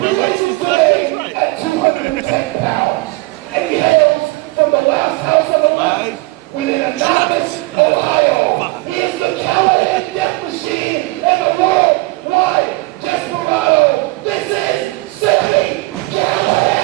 weighs today at 210 pounds, and he hails from the last house on the left within Annapolis, Ohio. He is the Callahan death machine and the worldwide desperado. This is Sami Callihan.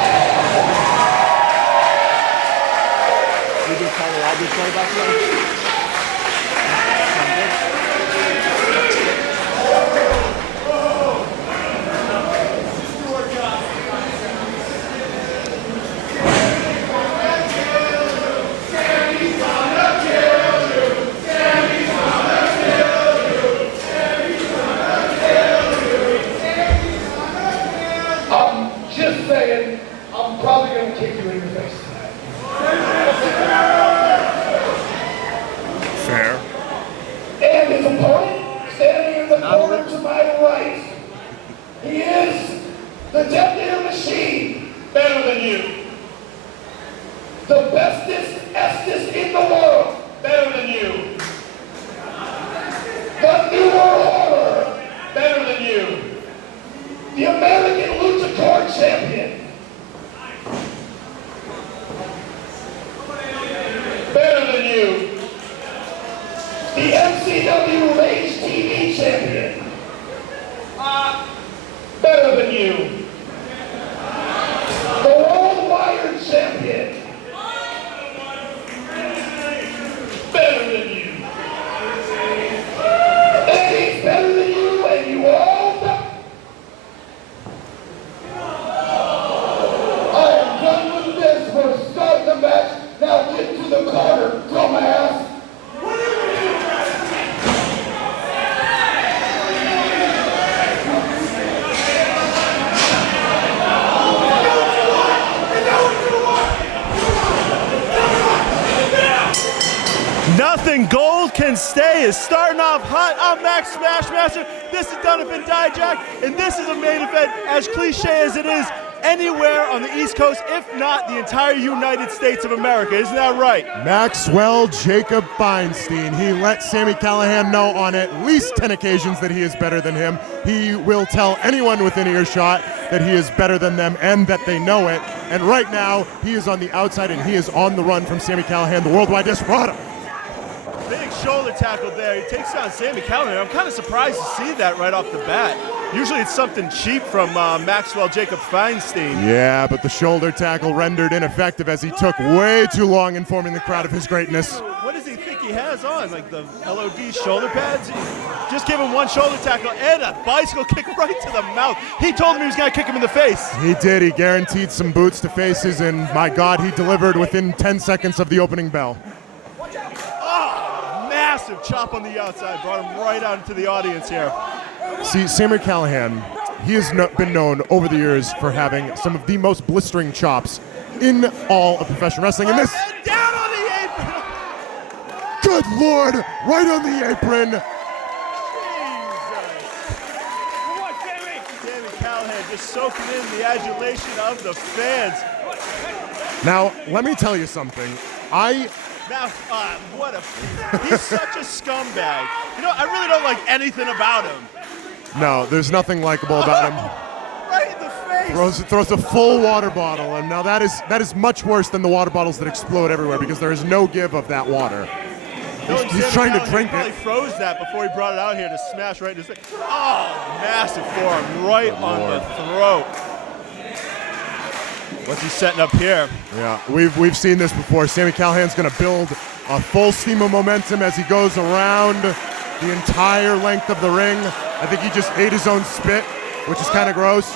Just saying, I'm probably going to kick you in the face tonight. Fair. And his opponent, standing in the corner to my right, he is the Death Machine. Better than you. The bestest Estes in the world. Better than you. The New World Horror. Better than you. The American Luchador Champion. Better than you. The MCW Rage TV Champion. Better than you. The World Wired Champion. Better than you. And he's better than you, and you all know. I am done with this. We're starting the match. Now get to the corner, dumbass. Nothing gold can stay is starting off hot. I'm Max Smashmaster. This is Donovan Dijak, and this is a main event as cliche as it is anywhere on the East Coast, if not the entire United States of America. Isn't that right? Maxwell Jacob Feinstein. He let Sami Callihan know on at least 10 occasions that he is better than him. He will tell anyone within earshot that he is better than them and that they know it. And right now, he is on the outside and he is on the run from Sami Callihan, the worldwide desperado. Big shoulder tackle there. He takes down Sami Callihan. I'm kind of surprised to see that right off the bat. Usually it's something cheap from Maxwell Jacob Feinstein. Yeah, but the shoulder tackle rendered ineffective as he took way too long informing the crowd of his greatness. What does he think he has on? Like the LOD shoulder pads? Just give him one shoulder tackle and a bicycle kick right to the mouth. He told him he was going to kick him in the face. He did. He guaranteed some boots to faces, and my God, he delivered within 10 seconds of the opening bell. Massive chop on the outside, brought him right out into the audience here. See, Sami Callihan, he has been known over the years for having some of the most blistering chops in all of professional wrestling. And this, down on the apron. good Lord, right on the apron. Jesus. Sami Callihan just soaking in the adulation of the fans. Now, let me tell you something. He's such a scumbag. You know, I really don't like anything about him. No, there's nothing likable about him. Right in the face. Throws a full water bottle, and now that is much worse than the water bottles that explode everywhere because there is no give of that water. He's trying to drink it. He froze that before he brought it out here to smash right in his face. Oh, massive forearm right on the throat. What's he setting up here? Yeah, we've seen this before. Sami Callihan's going to build a full steam of momentum as he goes around the entire length of the ring. I think he just ate his own spit, which is kind of gross.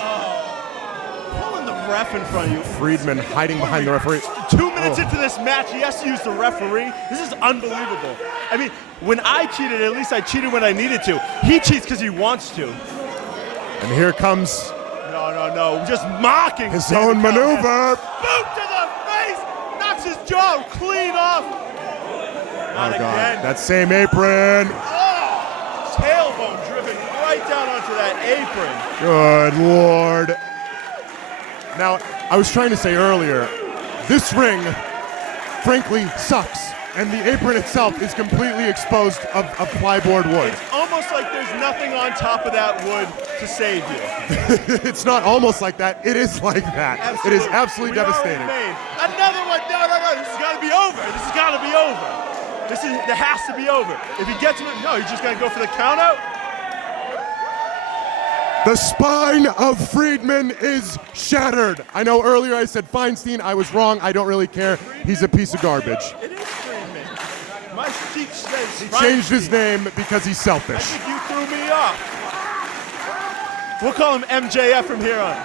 Pulling the ref in front of you. Friedman hiding behind the referee. 2 minutes into this match, he has to use the referee. This is unbelievable. I mean, when I cheated, at least I cheated when I needed to. He cheats because he wants to. And here comes... No, just mocking his own maneuver. Boot to the face, knocks his jaw clean off. Not again. That same apron. Oh, tailbone driven right down onto that apron. Good Lord. Now, I was trying to say earlier, this ring, frankly, sucks. And the apron itself is completely exposed of plyboard wood. It's almost like there's nothing on top of that wood to save you. It's not almost like that. It is like that. Absolutely. It is absolutely devastating. Another one. No. This has got to be over. This has got to be over. There has to be over. If he gets him, no, he's just going to go for the count out. The spine of Friedman is shattered. I know earlier I said Feinstein. I was wrong. I don't really care. He's a piece of garbage. It is Friedman. My cheek says He changed his name because he's I selfish. think you threw me off. We'll call him MJF from here on.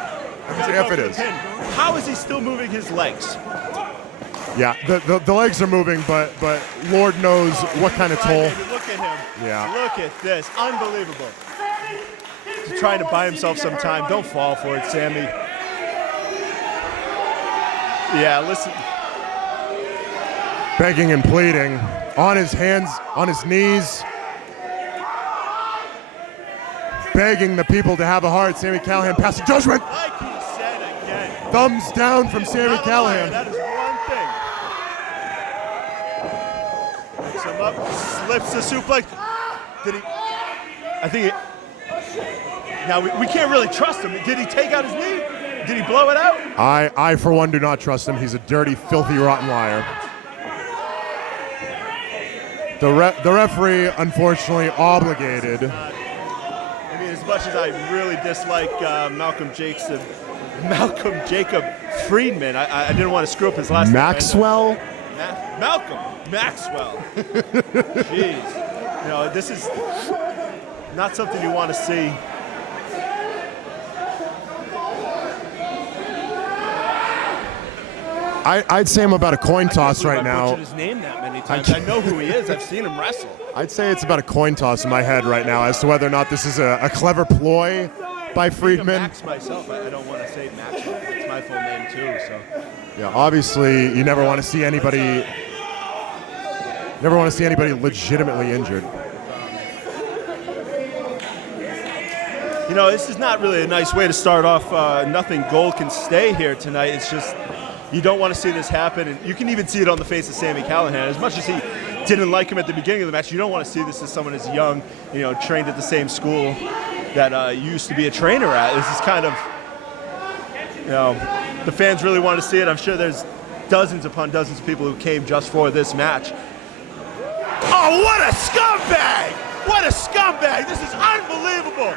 MJF it is. How is he still moving his legs? Yeah, the legs are moving, but Lord knows what kind of toll. Look at him. Yeah. Look at this. Unbelievable. He's trying to buy himself some time. Don't fall for it, Sami. Yeah, listen. Begging and pleading, on his hands, on his knees, begging the people to have a heart. Sami Callihan passing judgment. Like he said again. Thumbs down from Sami Callihan. That is one thing. Picks him up, slips the suplex. Did he? I think. Now we can't really trust him. Did he take out his knee? Did he blow it out? I for one do not trust him. He's a dirty, filthy, rotten liar. The referee, unfortunately, obligated. I mean, as much as I really dislike Malcolm Jacob Friedman, I didn't want to screw up his last name. Maxwell? Maxwell. Jeez. You know, this is not something you want to see. I'd say I'm about a coin toss right I've now. butchered his name that many times. I know who he is. I've seen him wrestle. I'd say it's about a coin toss in my head right now as to whether or not this is a clever ploy by Friedman. Max myself, I don't want to say Maxwell. It's my full name too. So Yeah, obviously you never want to see anybody legitimately injured. you know, this is not really a nice way to start off. Nothing gold can stay here tonight. It's just you don't want to see this happen, and you can even see it on the face of Sami Callihan. As much as he didn't like him at the beginning of the match, you don't want to see this as someone as young, you know, trained at the same school that you used to be a trainer at. This is kind of, you know, the fans really want to see it. I'm sure there's dozens upon dozens of people who came just for this match. Oh, what a scumbag! What a scumbag! This is unbelievable.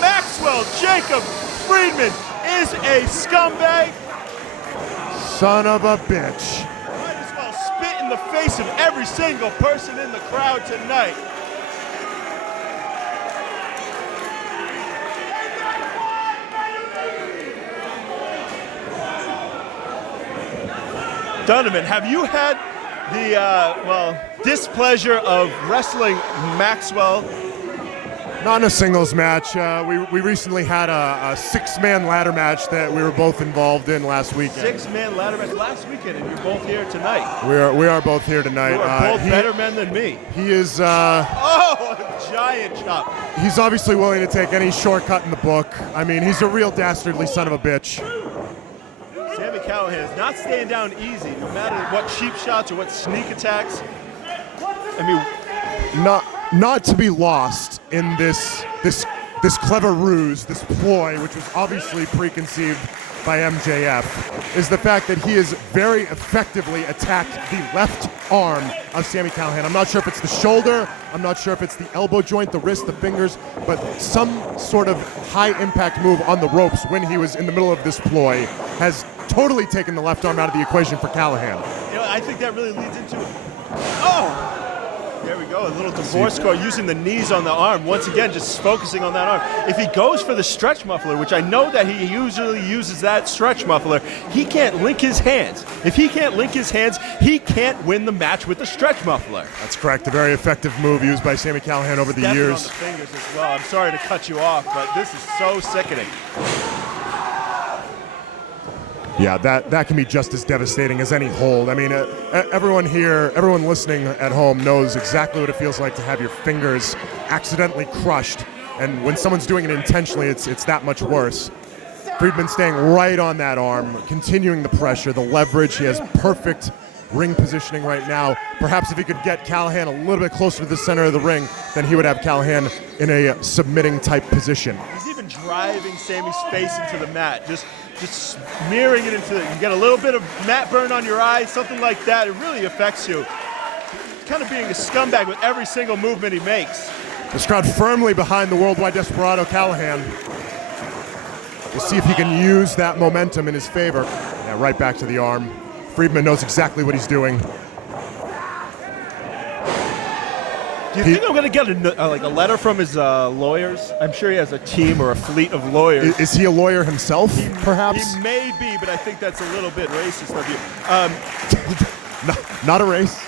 Maxwell Jacob Friedman is a scumbag. Son of a bitch. Might as well spit in the face of every single person in the crowd tonight. Donovan, have you had the displeasure of wrestling Maxwell? Not in a singles match. We recently had a six-man ladder match that we were both involved in last weekend. Six-man ladder match last weekend, and you're both here tonight. We are both here tonight. You are both better men than me. He is. Oh, a giant chop. He's obviously willing to take any shortcut in the book. I mean, he's a real dastardly son of a bitch. Sami Callihan is not staying down easy, no matter what cheap shots or what sneak attacks. I mean, Not to be lost in this clever ruse, this ploy, which was obviously preconceived by MJF, is the fact that he has very effectively attacked the left arm of Sami Callihan. I'm not sure if it's the shoulder, I'm not sure if it's the elbow joint, the wrist, the fingers, but some sort of high-impact move on the ropes when he was in the middle of this ploy has totally taken the left arm out of the equation for Callahan. You know, I think that really leads into it. Oh! There we go, a little divorce card using the knees on the arm. Once again, just focusing on that arm. If he goes for the stretch muffler, which I know that he usually uses that stretch muffler, he can't link his hands. If he can't link his hands, he can't win the match with the stretch muffler. That's correct. A very effective move used by Sami Callihan over the years. On the fingers as well. I'm sorry to cut you off, but this is so sickening. Yeah, that can be just as devastating as any hold. I mean, everyone here, everyone listening at home knows exactly what it feels like to have your fingers accidentally crushed. And when someone's doing it intentionally, it's that much worse. Friedman staying right on that arm, continuing the pressure, the leverage. He has perfect ring positioning right now. Perhaps if he could get Callahan a little bit closer to the center of the ring, then he would have Callahan in a submitting type position. He's even driving Sami's face into the mat, just smearing it into you get a little bit of mat burn on your eyes, something like that. It really affects you. Kind of being a scumbag with every single movement he makes. This crowd firmly behind the Worldwide Desperado Callahan. To see if he can use that momentum in his favor. Yeah, right back to the arm. Friedman knows exactly what he's doing. Do you think I'm going to get a letter from his lawyers? I'm sure he has a team or a fleet of lawyers. Is he a lawyer himself, perhaps? He may be, but I think that's a little bit racist of you. Not a race.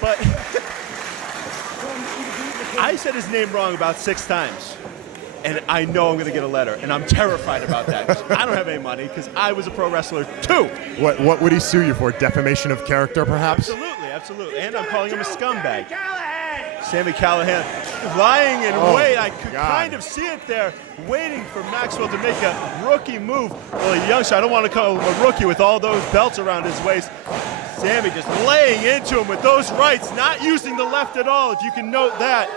But I said his name wrong about 6 times. And I know I'm going to get a letter, and I'm terrified about that. I don't have any money because I was a pro wrestler too. What would he sue you for? Defamation of character, perhaps? Absolutely, absolutely. And I'm calling him a scumbag. Sami Callihan lying in wait. I could kind of see it there, waiting for Maxwell to make a rookie move. Well, a young shot. I don't want to call him a rookie with all those belts around his waist. Sami just laying into him with those rights, not using the left at all, if you can note that.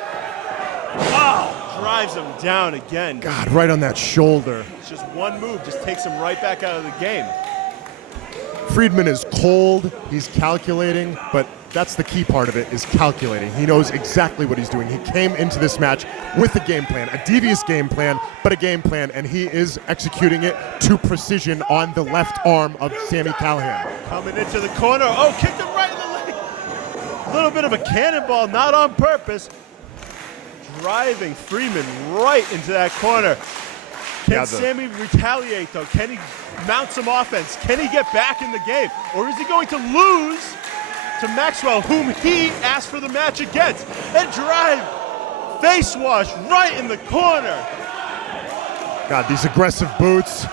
Wow. Drives him down again. God, right on that shoulder. It's just one move, just takes him right back out of the game. Friedman is cold, he's calculating, but that's the key part of it, is calculating. He knows exactly what he's doing. He came into this match with a game plan, a devious game plan, but a game plan, and he is executing it to precision on the left arm of Sami Callihan. Coming into the corner. Oh, kicked him right in the leg. A little bit of a cannonball, not on purpose. Driving Friedman right into that corner. Can Sami retaliate, though? Can he mount some offense? Can he get back in the game? Or is he going to lose to Maxwell, whom he asked for the match against? And drive face wash right in the corner. God, these aggressive boots.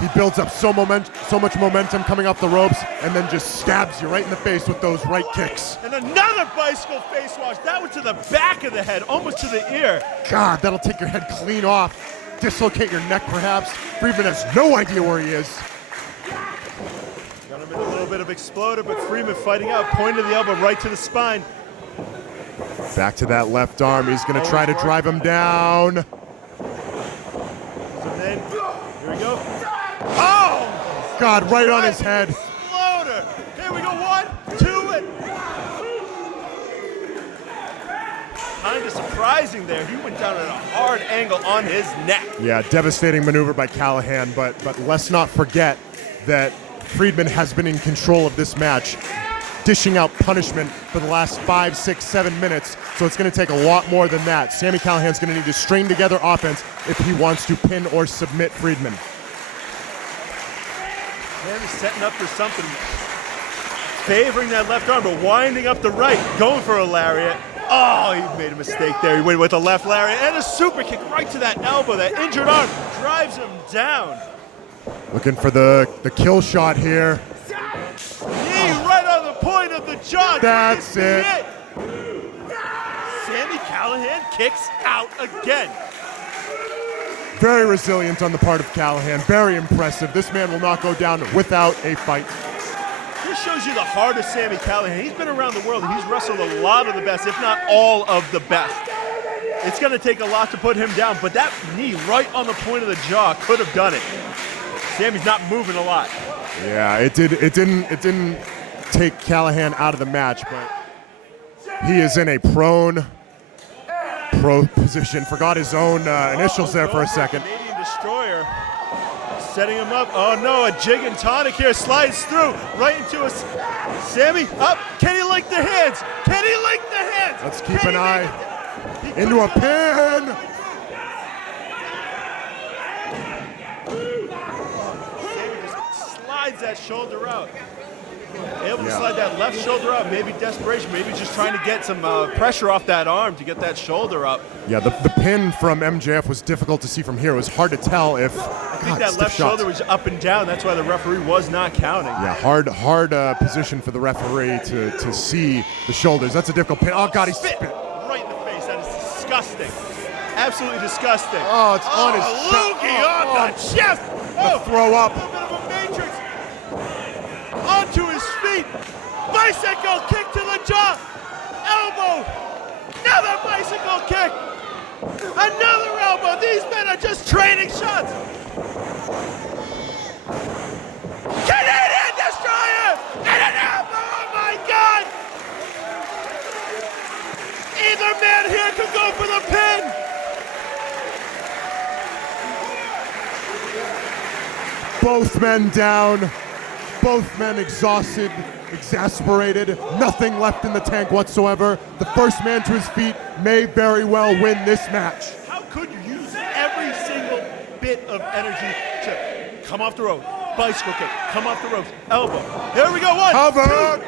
He builds up so much momentum coming off the ropes, and then just stabs you right in the face with those right kicks. And another bicycle face wash. That one to the back of the head, almost to the ear. God, that'll take your head clean off, dislocate your neck perhaps. Friedman has no idea where he is. Got him in a little bit of exploder, but Friedman fighting out, point of the elbow right to the spine. Back to that left arm. He's going to try to drive him down. And then, here we go. Oh! God, right on his head. Exploder. Here we go, 1, 2, and... Kind of surprising there. He went down at a hard angle on his neck. Yeah, devastating maneuver by Callahan, but let's not forget that Friedman has been in control of this match, dishing out punishment for the last 5, 6, 7 minutes, so it's going to take a lot more than that. Sami Callahan's going to need to string together offense if he wants to pin or submit Friedman. Sami's setting up for something, favoring that left arm, but winding up the right, going for a lariat. Oh, he made a mistake there. He went with a left lariat and a super kick right to that elbow. That injured arm drives him down. Looking for the kill shot here. Knee right on the point of the jaw. That's it. Sami Callihan kicks out again. Very resilient on the part of Callahan. Very impressive. This man will not go down without a fight. This shows you the heart of Sami Callihan. He's been around the world and he's wrestled a lot of the best, if not all of the best. It's going to take a lot to put him down, but that knee right on the point of the jaw could have done it. Sami's not moving a lot. Yeah, it didn't take Callahan out of the match, but he is in a pro position. Forgot his own initials there for a second. Canadian Destroyer setting him up. Oh no, a jig and tonic here, slides through right into a Sami up. Can he link the hands? Can he link the hands? Let's keep an eye into a pin. Sami just slides that shoulder out. Able to slide that left shoulder out, maybe desperation, maybe just trying to get some pressure off that arm to get that shoulder up. Yeah, the pin from MJF was difficult to see from here. It was hard to tell if... I think that left shoulder was up and down. That's why the referee was not counting. Yeah, hard position for the referee to see the shoulders. That's a difficult pin. Oh, God, he spit right in the face. That is disgusting. Absolutely disgusting. Oh, it's on his chest. On the chest. The throw up. A little bit of a matrix. Onto his feet. Bicycle kick to the jaw. Elbow. Another bicycle kick. Another elbow. These men are just trading shots. Canadian Destroyer. And an elbow. Oh my God. Either man here could go for the pin. Both men down, both men exhausted, exasperated, nothing left in the tank whatsoever. The first man to his feet may very well win this match. How could you use every single bit of energy to come off the rope, bicycle kick, come off the ropes, elbow. Here we go, one, Cover. two,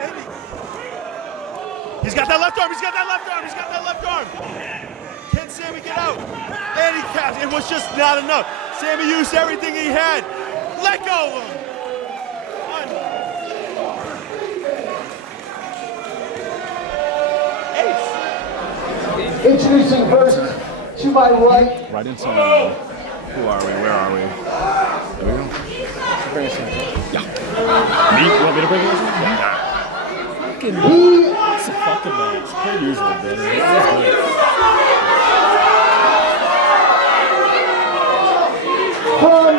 he's got that left arm, he's got that left arm, he's got that left arm. Can Sami get out? And he caps. It was just not enough. Sami used everything he had. Let go of him. Ace. Introducing first to my right. Right into who are we? Where are we? There we go. Bring us in. Yeah. Me? You want me to bring us in? Yeah. It's a fucking match. It's pretty easy, brother. From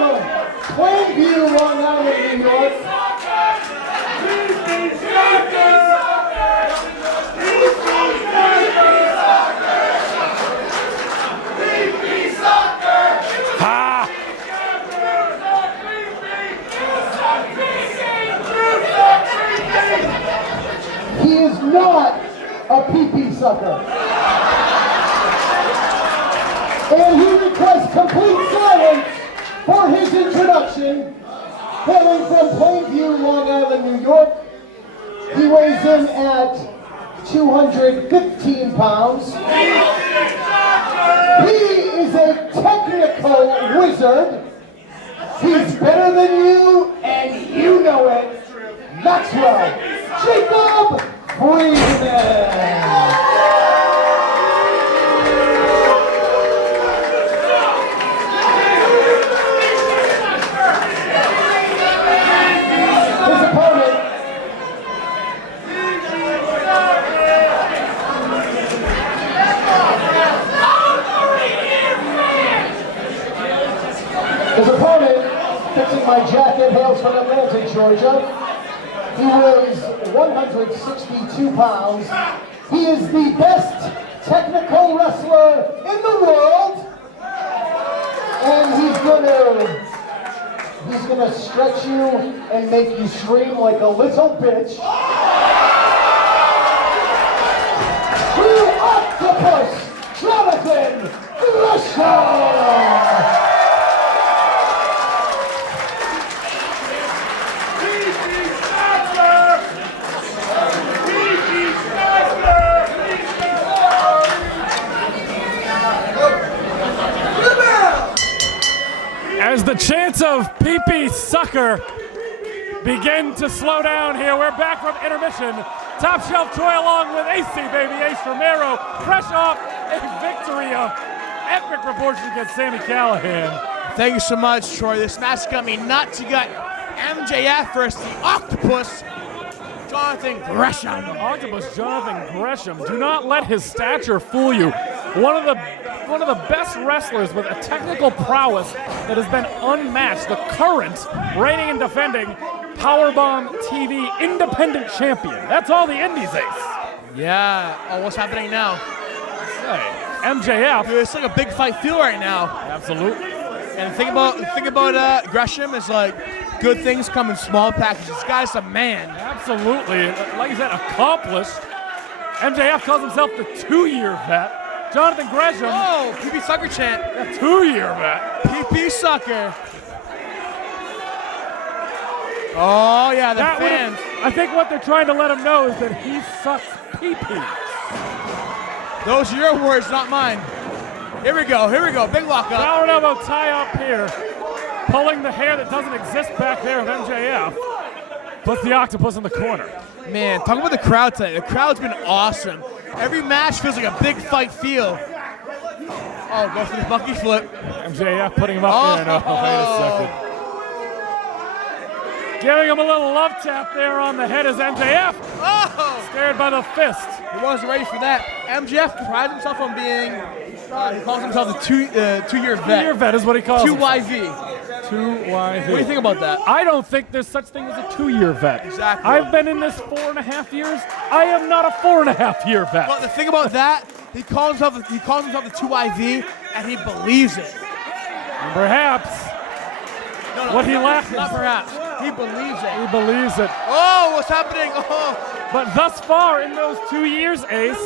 Plainview, Long Island, New York. He is not a pee-pee sucker. And he requests complete silence for his introduction. Hailing from Plainview, Long Island, New York. He weighs in at 215 pounds. He is a technical wizard. He's better than you, and you know it. Maxwell Jacob Friedman. His opponent, fixing my jacket, hails from Atlanta, Georgia. He weighs 162 pounds. He is the best technical wrestler in the world. And he's gonna stretch you and make you scream like a little bitch. To Octopus, Jonathan Gresham! As the chants of pee-pee sucker begin to slow down here, we're back from intermission. Top Shelf Troy along with AC, baby, Ace Romero, fresh off a victory of epic proportions against Sami Callihan. Thank you so much, Troy. This match got me nuts. You got MJF versus the Octopus, Jonathan Gresham. Octopus Jonathan Gresham. Do not let his stature fool you. One of the best wrestlers with a technical prowess that has been unmatched. The current reigning and defending Powerbomb TV independent champion. That's all the indies, Ace. Yeah. Oh, what's happening now? Hey, MJF. Dude, it's like a big fight feel right now. Absolutely. And the thing about Gresham is like good things come in small packages. This guy's a man. Absolutely. Like you said, accomplished. MJF calls himself the 2-year vet. Jonathan Gresham. Oh, PP Sucker chant. A 2-year vet. PP Sucker. Oh, yeah, the fans. I think what they're trying to let him know is that he sucks pee-pee. Those are your words, not mine. Here we go, big lockup. Power elbow tie up here. Pulling the hair that doesn't exist back there of MJF. Puts the Octopus in the corner. Man, talk about the crowd tonight. The crowd's been awesome. Every match feels like a big fight feel. Oh, go for the monkey flip. MJF putting him up there. No, wait a second. Giving him a little love tap there on the head as MJF. Oh! Scared by the fist. He wasn't ready for that. MJF prides himself on being, he calls himself a two-year vet. 2-year vet is what he calls himself. 2YV. 2YV. What do you think about that? I don't think there's such thing as a 2-year vet. Exactly. I've been in this 4.5 years. I am not a 4.5-year vet. But the thing about that, he calls himself the 2YV, and he believes it. Perhaps. No, What he lacks. Not perhaps. He believes it. He believes it. Oh, what's happening? Oh. But thus far in those 2 years, Ace,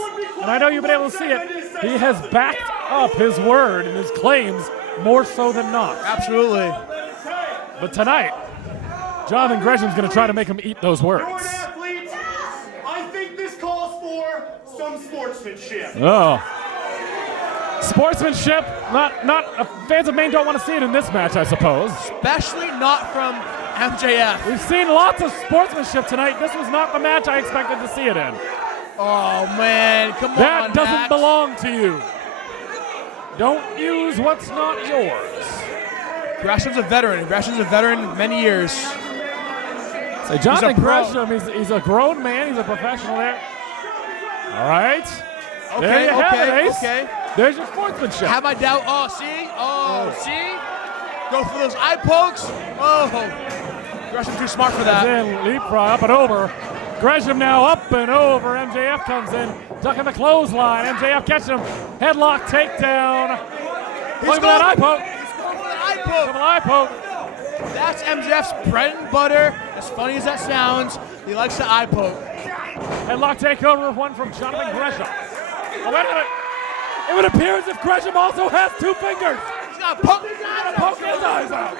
and I know you've been able to see it, he has backed up his word and his claims more so than not. Absolutely. But tonight, Jonathan Gresham's going to try to make him eat those words. Athletes, I think this calls for some sportsmanship. Oh. Sportsmanship, not fans of Maine don't want to see it in this match, I suppose. Especially not from MJF. We've seen lots of sportsmanship tonight. This was not the match I expected to see it in. Oh, man. Come on, That doesn't Max. belong to you. Don't use what's not yours. Gresham's a veteran. Gresham's a veteran many years. Say, Jonathan He's a pro. Gresham, he's a grown man. He's a professional there. All right. Okay, there you have it, Ace. okay. There's your sportsmanship. Have I doubt? Oh, see? Oh, see? Go for those eye pokes. Oh. Gresham too smart for that. Then leapfrog up and over. Gresham now up and over. MJF comes in, ducking the clothesline. MJF catches him. Headlock takedown. Look at that eye poke. He's going for the eye poke. Double eye poke. That's MJF's bread and butter. As funny as that sounds, he likes the eye poke. Headlock takeover with one from Jonathan Gresham. Oh, wait a minute. It would appear as if Gresham also has 2 fingers. He's got a poke. Poke his eyes out.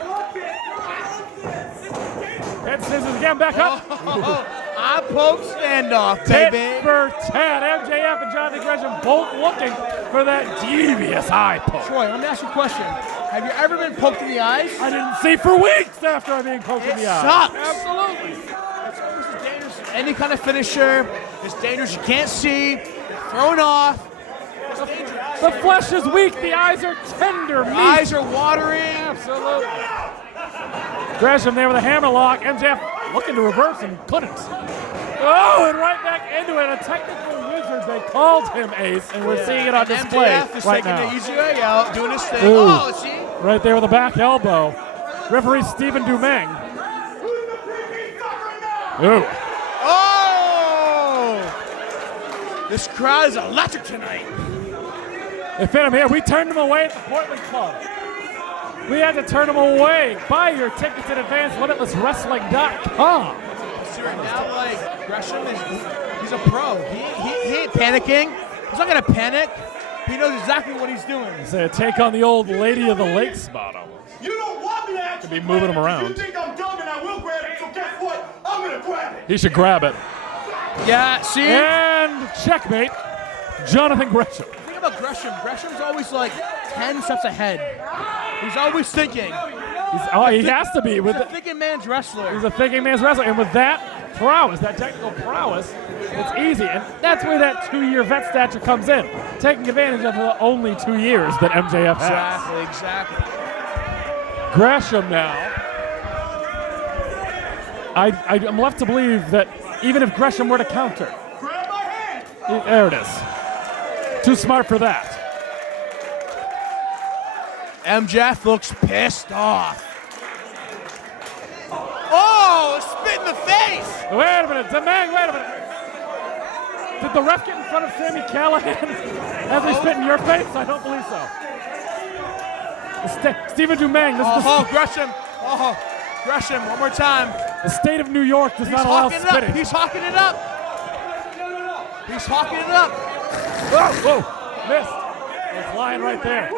Head scissors again, back up. Eye poke standoff, Tit baby. for tat. MJF and Jonathan Gresham both looking for that devious eye poke. Troy, let me ask you a question. Have you ever been poked in the eyes? I didn't see for weeks after I being poked in It the eye. sucks. Absolutely. This is dangerous. Any kind of finisher. It's dangerous. You can't see. You're thrown off. It's dangerous. The flesh is weak. The eyes are tender meat. Eyes are watering. Absolutely. Gresham there with a hammerlock. MJF looking to reverse and couldn't. Oh, and right back into it. A technical wizard. They called him Ace, and we're seeing it on display MJF is right taking now. the easy way out, doing his thing. Ooh. Oh, see? Right there with a back elbow. Referee Stephen Dumeng. Ooh. Oh! This crowd is electric tonight. They fit him here. We turned him away at the Portland Club. We had to turn him away. Buy your tickets in advance. LimitlessWrestling.com. See right now, like, Gresham he's a pro. He ain't panicking. He's not gonna panic. He knows exactly what he's doing. Say a take on the old Lady of the Lake spot almost. You don't want me to ask Could be moving him around. You think I'm dumb and I will grab it, so guess what? I'm gonna grab it. He should grab it. Yeah, see? And checkmate, Jonathan Gresham. The thing about Gresham, Gresham's always like 10 steps ahead. He's always thinking. He has to be. He's With a thinking man's wrestler. He's a thinking man's wrestler. And with that prowess, that technical prowess, it's easy. And that's where that 2-year vet stature comes in. Taking advantage of the only 2 years that MJF has. Exactly. Gresham now. I'm left to believe that even if Gresham were to counter, Grab my hand. there it is. Too smart for that. MJF looks pissed off. Oh, spit in the face! Wait a minute, Demang, wait a minute. Did the ref get in front of Sami Callihan as he spit in your face? I don't believe so. Stephen Dumang, this is Gresham. Oh, Gresham, one more time. the state of New York does not allow Hawking it up. spitting. He's hawking it up. He's hawking it up. Whoa, missed. It's flying right there.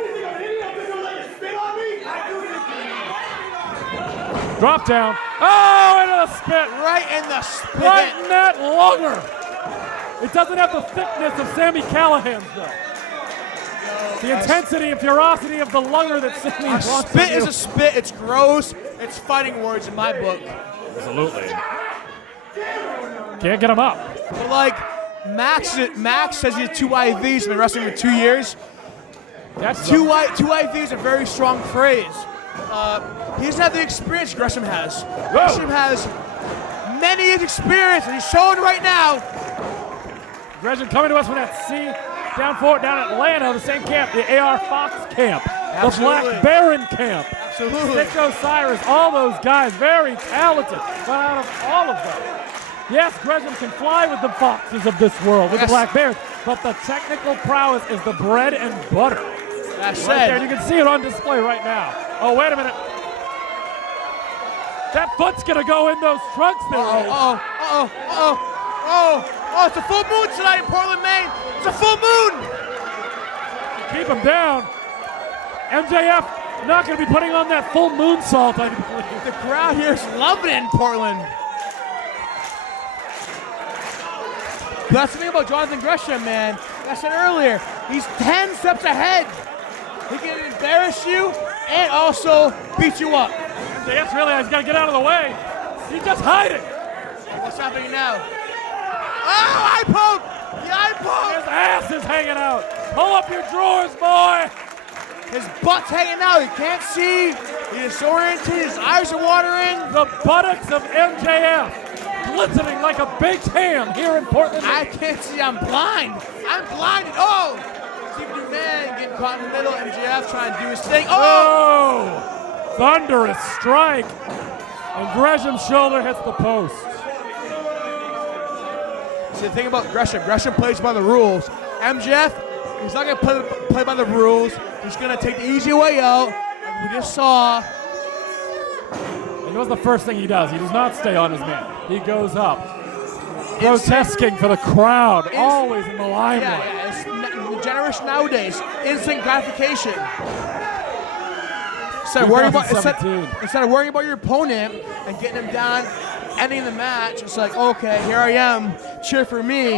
Drop down. Oh, into the spit. Right in the spit. Right in that lunger. It doesn't have the thickness of Sami Callihan's, though. The intensity and ferocity of the lunger that Sami A wants spit to is do. a spit. It's gross. It's fighting words in my book. Absolutely. Can't get him up. But like Max says he has 2 IVs. Been wrestling for 2 years. That's Two IVs is a very strong phrase. He doesn't have the experience Gresham has. Gresham has many years experience, and he's showing right now. Gresham coming to us from that down Atlanta, the same camp, the AR Fox camp, the Black Baron camp. Absolutely. Stitch Osiris, all those guys, very talented. But out of all of them, yes, Gresham can fly with the Foxes of this world, with the Black Bears, but the technical prowess is the bread and butter. That's right it. there, you can see it on display right now. Oh, wait a minute. That foot's gonna go in those trunks there. Oh, it's a full moon tonight in Portland, Maine. It's a full moon. Keep him down. MJF not going to be putting on that full moonsault, I believe. The crowd here is loving it in Portland. That's the thing about Jonathan Gresham, man. Like I said earlier, he's 10 steps ahead. He can embarrass you and also beat you up. MJF's realized he's got to get out of the way. He's just hiding. What's happening now? Oh, eye poke! The eye poke! His ass is hanging out. Pull up your drawers, boy. His butt's hanging out. He can't see. He's disoriented. His eyes are watering. The buttocks of MJF glistening like a baked ham here in Portland. I can't see. I'm blind. I'm blinded. Oh! Steve DeMann getting caught in the middle. MJF trying to do his thing. Oh! Thunderous strike. And Gresham's shoulder hits the post. See, the thing about Gresham plays by the rules. MJF, he's not going to play by the rules. He's going to take the easy way out. We just saw. And what's the first thing he does? He does not stay on his man. He goes up. Grotesquing for the crowd, always in the limelight. Yeah, it's the generation nowadays. Instant gratification. Instead of worrying about your opponent and getting him down, ending the match, it's like, okay, here I am, cheer for me,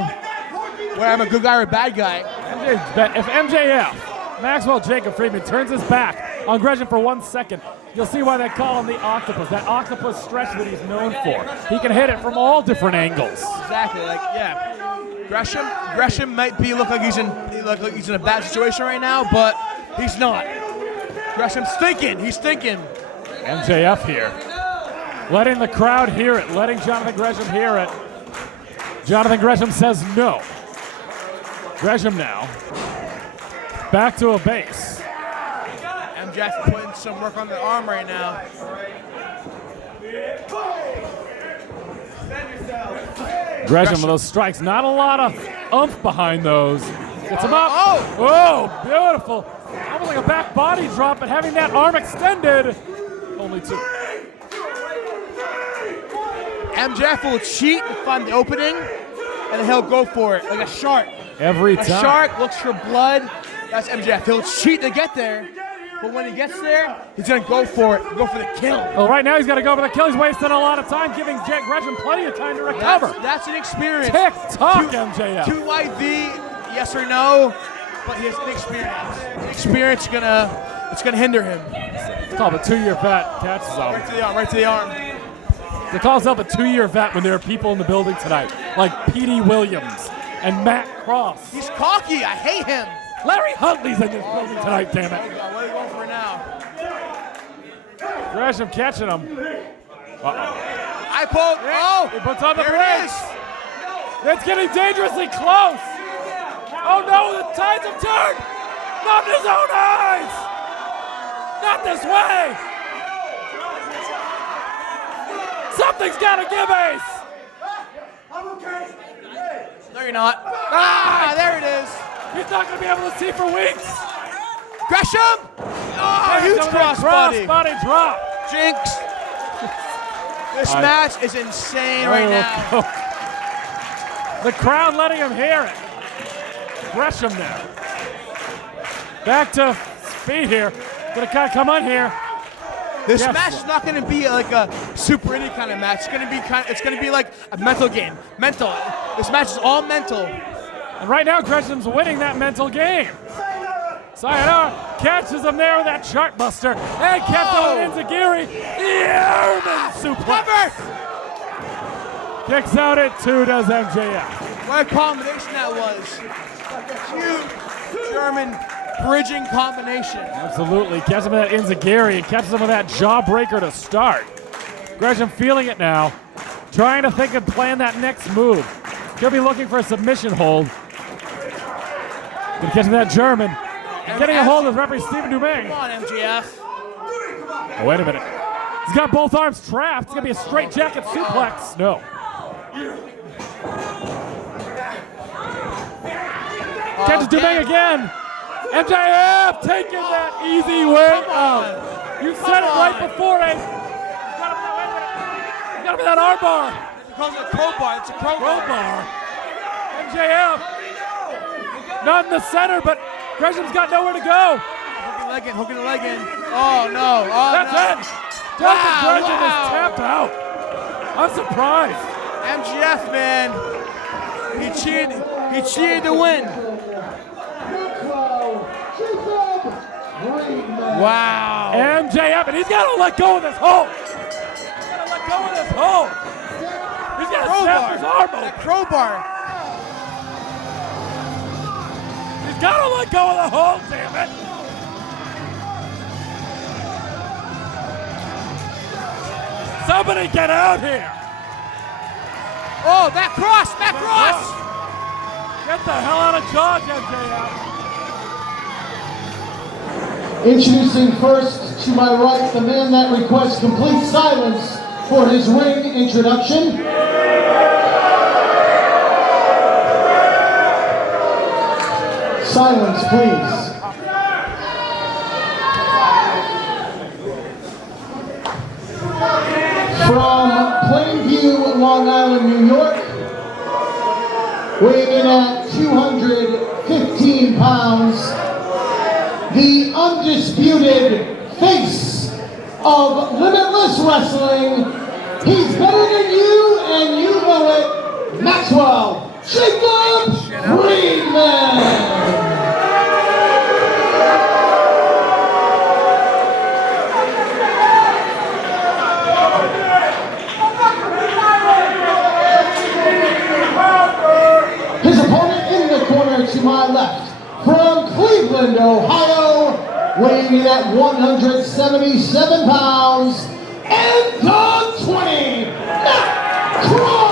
where I'm a good guy or a bad guy. If MJF, Maxwell Jacob Friedman, turns his back on Gresham for 1 second, you'll see why they call him the octopus, that octopus stretch that he's known for. He can hit it from all different angles. Exactly, Gresham might look like he's in a bad situation right now, but he's not. Gresham's thinking, he's thinking. MJF here, letting the crowd hear it, letting Jonathan Gresham hear it. Jonathan Gresham says no. Gresham now, back to a base. MJF putting some work on the arm right now. Gresham with those strikes, not a lot of oomph behind those. Gets him up. Oh, beautiful. Almost like a back body drop, but having that arm extended. Only 2. MJF will cheat to find the opening, and then he'll go for it like a shark. Every time. A shark looks for blood. That's MJF. He'll cheat to get there, but when he gets there, he's gonna go for it. Go for the kill. Well, right now he's got to go for the kill. He's wasting a lot of time, giving Jack Gresham plenty of time to recover. That's an experience. Tick-tock, MJF. 2YV, yes or no, but he has inexperience. Inexperience it's gonna hinder him. It's called a 2-year vet. Catches him. Right to the arm. They call himself a 2-year vet when there are people in the building tonight, like Petey Williams and Matt Cross. He's cocky. I hate him. Larry Huntley's in this building tonight, damn it. What are you going for now? Gresham catching him. I poke. Oh, he puts on the there brakes. It's getting dangerously close. Oh no, the tides have turned. Not in his own eyes. Not this way. Something's got to give, Ace. No, you're not. Ah, there it is. He's not going to be able to see for weeks. Gresham. Oh, huge crossbody. Crossbody drop. Jinx. This match is insane right now. The crowd letting him hear it. Gresham now. Back to feet here. Gonna kind of come on here. This match is not going to be like a super indie kind of match. It's going to be like a mental game. Mental. This match is all mental. And right now, Gresham's winning that mental game. Sayonara catches him there with that chart buster. And Kento and Enziguri. German suplex. Kicks out at 2, does MJF. What a combination that was. Huge German bridging combination. Absolutely. Catches him with that Enziguri and catches him with that jawbreaker to start. Gresham feeling it now. Trying to think and plan that next move. He'll be looking for a submission hold. Gonna catch him with that German. And getting a hold of referee Stephen Dumais. Come on, MJF. Oh, wait a minute. He's got both arms trapped. It's gonna be a straight jacket suplex. No. Catches Dumais again. MJF taking that easy way out. You said it right before, Ace. He's got him in that arm bar. It's a crowbar. It's a crowbar. MJF. Not in the center, but Gresham's got nowhere to go. Hooking the leg in. Oh, no. Oh, That's no. it. Delta Gresham is tapped out. I'm surprised. MJF, man. He cheated to win. Wow. MJF, and he's got to let go of this hold. He's got to let go of this hold. He's got to snap his arm open. That crowbar. He's got to let go of the hold, damn it. Somebody get out here. Oh, that cross. Get the hell out of Dodge, MJF. Introducing first to my right, the man that requests complete silence for his ring introduction. Silence, please. From Plainview, Long Island, New York, weighing in at 215 pounds, the undisputed face of Limitless Wrestling. He's better than you, and you know it, Maxwell Jacob Friedman. His opponent in the corner to my left, from Cleveland, Ohio, weighing in at 177 pounds, and Dog 20, Matt Cross!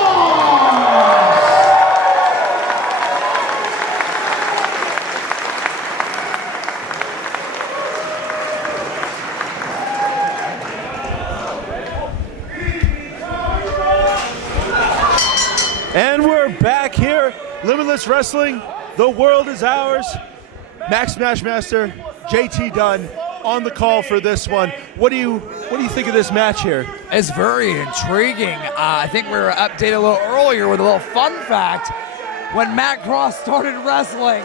And we're back here, Limitless Wrestling. The world is ours. Max Smashmaster, JT Dunn on the call for this one. What do you think of this match here? It's very intriguing. I think we were updated a little earlier with a little fun fact. When Matt Cross started wrestling,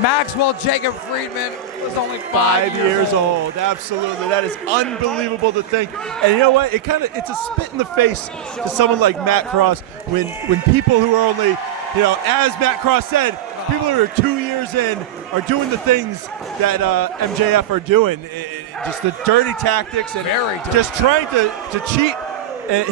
Maxwell Jacob Friedman was only 5 years old. Absolutely, that is unbelievable to think. And you know what? It's a spit in the face to someone like Matt Cross when people who are only, as Matt Cross said, people who are 2 years in are doing the things that MJF are doing. Just the dirty tactics and just trying to cheat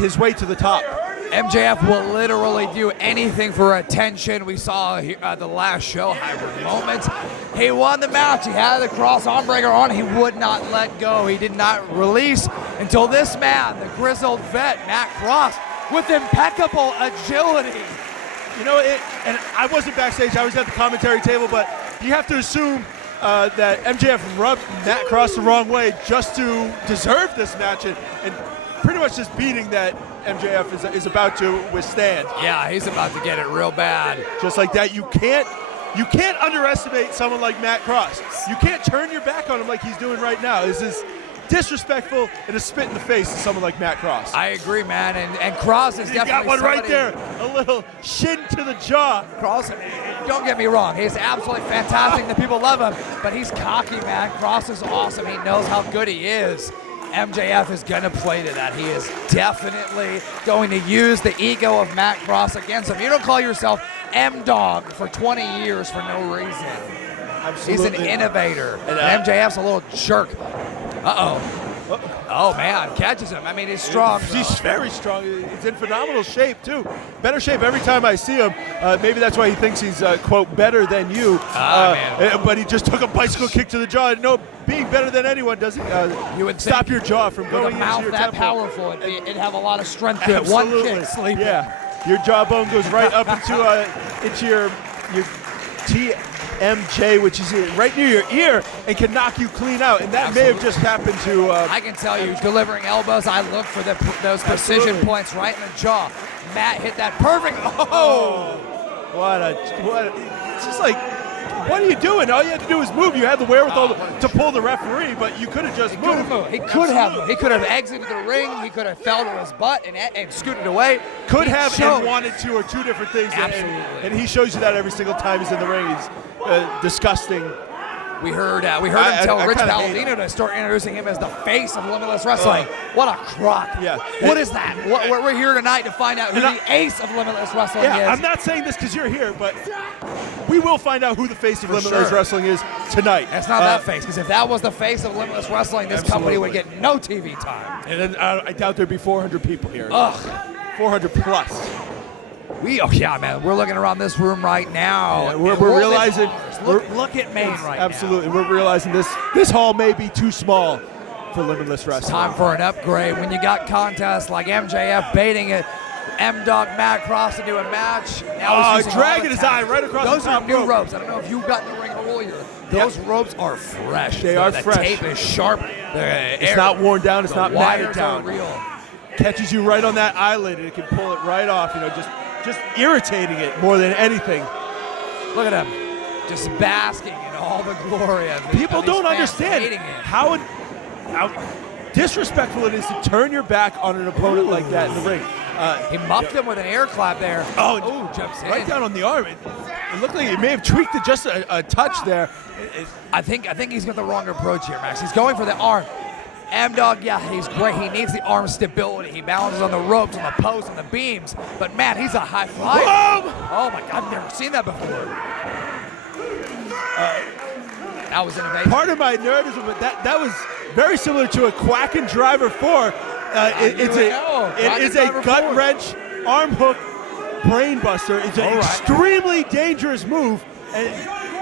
his way to the top. MJF will literally do anything for attention. We saw at the last show, hybrid moments. He won the match. He had the cross arm breaker on. He would not let go. He did not release until this man, the grizzled vet, Matt Cross, with impeccable agility. And I wasn't backstage. I was at the commentary table, but you have to assume that MJF rubbed Matt Cross the wrong way just to deserve this match and pretty much this beating that MJF is about to withstand. Yeah, he's about to get it real bad. Just like that, you can't underestimate someone like Matt Cross. You can't turn your back on him like he's doing right now. This is disrespectful and a spit in the face to someone like Matt Cross. I agree, man, and Cross is definitely got one right there, a little shin to the jaw. Cross, don't get me wrong, he's absolutely fantastic. The people love him, but he's cocky, man. Cross is awesome. He knows how good he is. MJF is going to play to that. He is definitely going to use the ego of Matt Cross against him. You don't call yourself M-Dog for 20 years for no reason. Absolutely. He's an innovator. And MJF's a little jerk. Uh-oh. Oh, man, catches him. I mean, he's strong. He's very strong. He's in phenomenal shape, too. Better shape every time I see him. Maybe that's why he thinks he's, quote, better than you. Man. But he just took a bicycle kick to the jaw. No, being better than anyone doesn't You would stop think your jaw from with going a mouth into your that temple. powerful, it'd have a lot of strength to it. One Absolutely. kick, sleeping. Yeah, your jawbone goes right up into your TMJ, which is right near your ear, and can knock you clean out. And that may have just happened to. I can tell you, delivering elbows, I look for those precision points right in the jaw. Matt hit that perfect. Oh! It's just like, what are you doing? All you had to do was move. You had the wherewithal to pull the referee, but you could have just moved. He could have. He could have exited the ring. He could have fell to his butt and scooted away. Could He have showed. and wanted to, or two different things. Absolutely. And he shows you that every single time he's in the ring. He's disgusting. We heard him tell I Rich kinda hate Palladino to start introducing him as the face of Limitless Wrestling. What a crock. Yeah. What is that? We're here tonight to find out who the ace of Limitless Wrestling is. I'm not saying this because you're here, but we will find out who the face of For Limitless sure. than is tonight. That's not that face, because if that was the face of Limitless Wrestling, this company would get no TV time. And then I doubt there'd be 400 people here. Ugh. 400 plus. Man, we're looking around this room right now. Yeah, we're realizing. Look at Maine right absolutely. We're realizing this hall may be too small for Limitless Wrestling. Time for an upgrade. When you got contests like MJF baiting it, M-Dog Matt Cross into a match. Now he's using dragging all his talent. eye right across Those the top are new rope. ropes. I don't know if you got in the ring earlier. Those ropes are fresh. They are the fresh. tape is sharp. It's not worn down. It's not matted wires down. are real. Catches you right on that eyelid, and it can pull it right off. Just irritating it more than anything. Look at him, just basking in all the glory of it. People don't understand hating it. how disrespectful it is to turn your back on an opponent like that in the ring. He muffed him with an air clap there. Oh, jumps in. right down on the arm. It looked like he may have tweaked it just a touch there. I think he's got the wrong approach here, Max. He's going for the arm. M-Dog, he's great. He needs the arm stability. He balances on the ropes, on the posts, on the beams. But, man, he's a high flyer. Oh, my God, I've never seen that before. That was innovation. Part of my nerdism, but that was very similar to a Quack and Driver 4. It is a gut wrench, arm hook, brain buster. It's an extremely dangerous move. And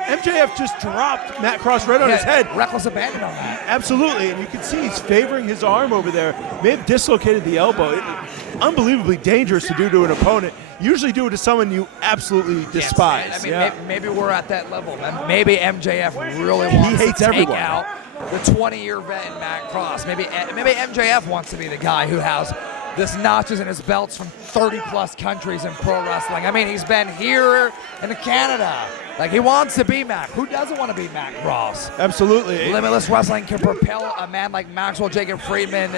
MJF just dropped Matt Cross right on his head. Reckless abandon on that. Absolutely, and you can see he's favoring his arm over there. May have dislocated the elbow. Unbelievably dangerous to do to an opponent. Usually do it to someone you absolutely despise. I mean, maybe we're at that level, man. Maybe MJF really wants hates to take everyone. out the 20-year vet in Matt Cross. Maybe MJF wants to be the guy who has this notches in his belts from 30-plus countries in pro wrestling. I mean, he's been here in Canada. Like, he wants to be Matt. Who doesn't want to be Matt Cross? Absolutely. Limitless Wrestling can propel a man like Maxwell Jacob Friedman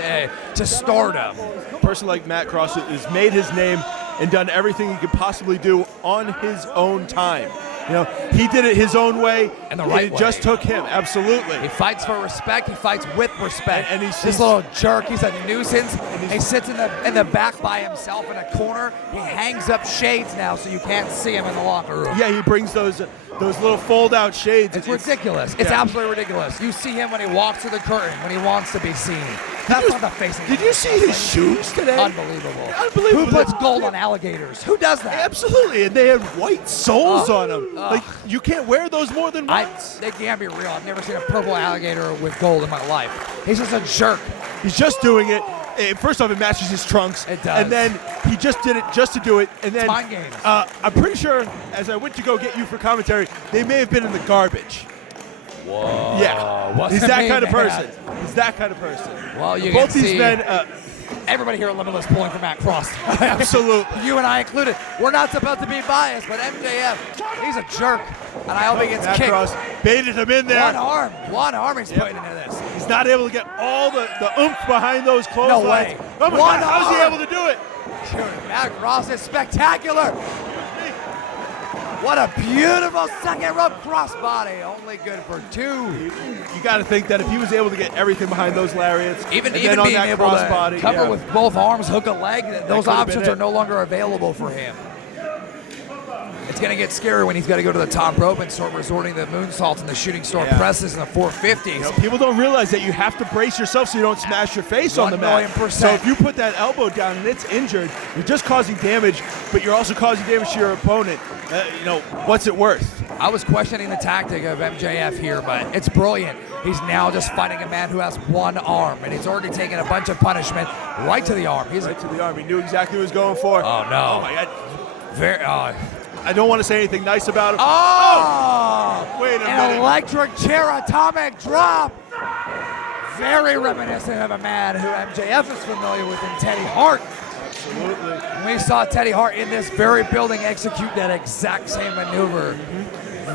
to stardom. A person like Matt Cross has made his name and done everything he could possibly do on his own time. He did it his own way, and the right it way. just took him. Absolutely. He fights for respect. He fights with respect. And he's this little jerk. He's a nuisance. He sits in the back by himself in a corner. He hangs up shades now, so you can't see him in the locker room. Yeah, he brings those little fold-out shades. It's ridiculous. It's absolutely ridiculous. You see him when he walks through the curtain, when he wants to be seen. That's not the facing. Did you see his shoes today? Unbelievable. Unbelievable. Who puts gold on alligators? Who does that? Absolutely, and they had white soles on them. Like, you can't wear those more than once. They can't be real. I've never seen a purple alligator with gold in my life. He's just a jerk. He's just doing it. First off, it matches his trunks. It does. And then he just did it just to do it. And then It's mind games. I'm pretty sure, as I went to go get you for commentary, they may have been in the garbage. Whoa. Yeah. He's that kind of person. He's that kind of person. Well, you Both can these see men. everybody here at Limitless pulling for Matt Cross. Absolutely. You and I included. We're not supposed to be biased, but MJF, he's a jerk. And I hope he gets Matt kicked. Cross baited him in there. One arm he's putting into this. He's not able to get all the oomph behind those clotheslines. No way. Oh my One God, how's he arm. able to do it? Dude, Matt Cross is spectacular. What a beautiful second rope crossbody. Only good for two. You got to think that if he was able to get everything behind those lariats, Even and then on being that able crossbody, to cover with both arms, hook a leg, those could have options been are it. no longer available for him. going to get scary when he's got to go to the top rope and start resorting to the moonsaults and the shooting star presses and the 450s. You know, people don't realize that you have to brace yourself so you don't smash your face on the mat. 1,000,000%. So if you put that elbow down and it's injured, you're just causing damage, but you're also causing damage to your opponent. You know, what's it worth? I was questioning the tactic of MJF here, but it's brilliant. He's now just fighting a man who has one arm, and he's already taken a bunch of punishment right to the arm. He's right to the arm. He knew exactly what he was going for. Oh, no. Oh, my God. Very, I don't want to say anything nice about him. Oh! Wait a An minute. electric chair atomic drop. Very reminiscent of a man who MJF is familiar with in Teddy Hart. Absolutely. We saw Teddy Hart in this very building execute that exact same maneuver.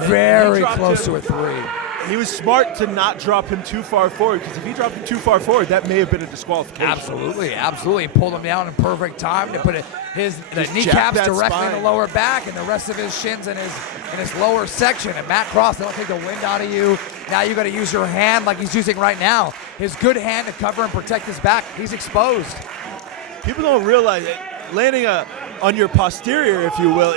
Very close to a 3. He was smart to not drop him too far forward, because if he dropped him too far forward, that may have been a disqualification. Absolutely, absolutely. He pulled him down in perfect time to put the kneecaps directly in the lower back and the rest of his shins in his lower section. And Matt Cross, they don't take the wind out of you. Now you got to use your hand like he's using right now. His good hand to cover and protect his back. He's exposed. People don't realize it. Landing on your posterior, if you will,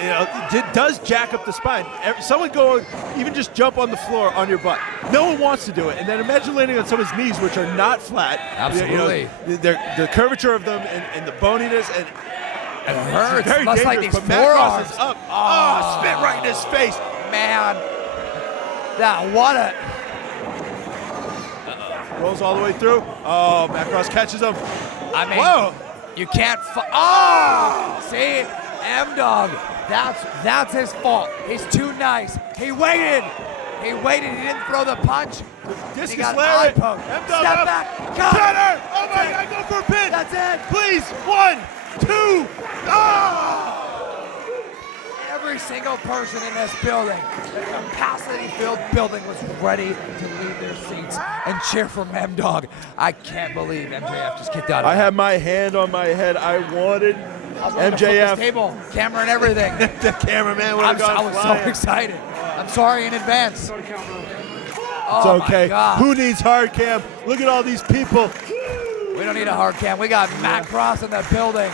does jack up the spine. Someone go, even just jump on the floor on your butt. No one wants to do it. And then imagine landing on someone's knees, which are not flat. Absolutely. The curvature of them and the boniness, and it hurts. Very Much dangerous, like these but Matt Cross forearms. is up. Oh, spit right in his face. Man, what a... Rolls all the way through. Oh, Matt Cross catches him. I mean, whoa. You can't. See, M-Dog. That's his fault. He's too nice. He waited. He didn't throw the punch. Discus He got Larry. eye poke. M-Dog Step up. back. Cutter. Oh my God, go for a pin. That's it. Please. 1, 2. Oh! Every single person in this building, the capacity-filled building, was ready to leave their seats and cheer for M-Dog. I can't believe MJF just kicked out of it. I had my hand on my head. I wanted MJF. Table, camera, and everything. The cameraman would have gone I was flying. so excited. I'm sorry in advance. It's Oh okay. My God. Who needs hard cam? Look at all these people. We don't need a hard cam. We got Matt Cross in the building.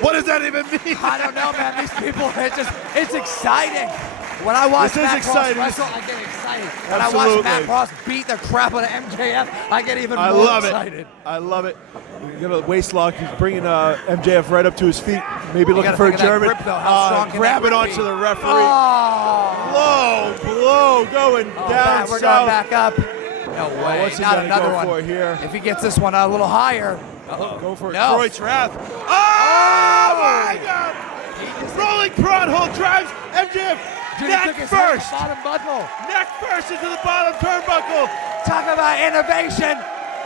What does that even mean? I don't know, man. These people, it's exciting. When I watch Matt Cross wrestle, I get excited. When I watch Matt Cross beat the crap out of MJF, I get even more excited. I love it. You're gonna waist lock. He's bringing MJF right up to his feet. Maybe looking for a German. Grip, though. How strong can grab that it grip onto be? the referee. Oh. Low blow going down. We're south. going back up. No way. What's he Not gonna another go one. for here? If he gets this one a little higher. Go for it. No. Troy Trath. Oh my God! Rolling prawn hold drives MJF. Neck first. Bottom buckle. Neck first into the bottom turnbuckle. Talk about innovation.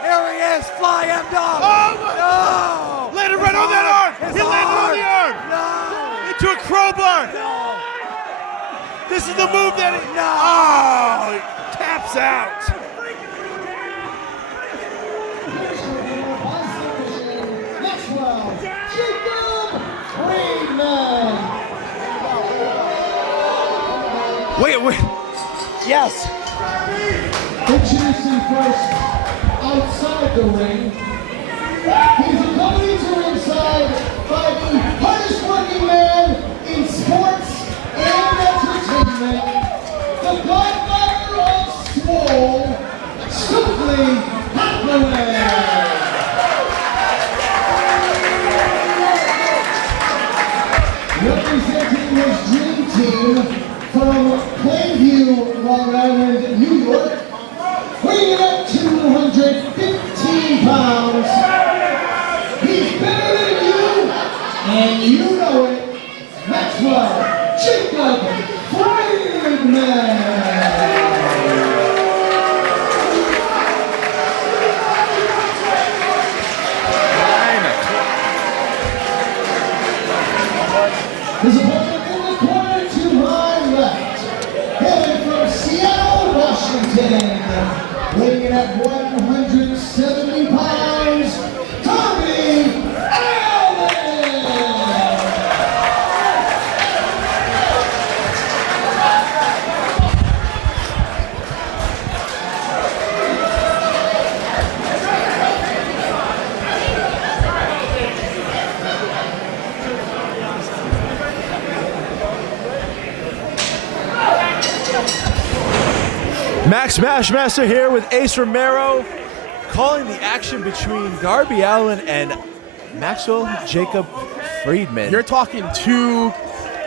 Here he is. Fly M-Dog. Oh my! No. Landed right on that arm. He landed on the arm. No. Into a crowbar. No. This is the move that he... No. Oh, he taps out. Wait. Yes. Introducing first, outside the ring, he's accompanied to ringside by the hardest working man in sports and entertainment, the godfather of Swole, Stokely Hathaway. Representing his dream team from Plainview, Long Island, New York, weighing in at 215 pounds. He's better than you, and you know it. Maxwell Jacob Friedman. His opponent in the corner to my left, hailing from Seattle, Washington, weighing in at 170 Max Smashmaster here with Ace Romero, calling the action between Darby Allin and Maxwell Jacob Friedman. You're talking too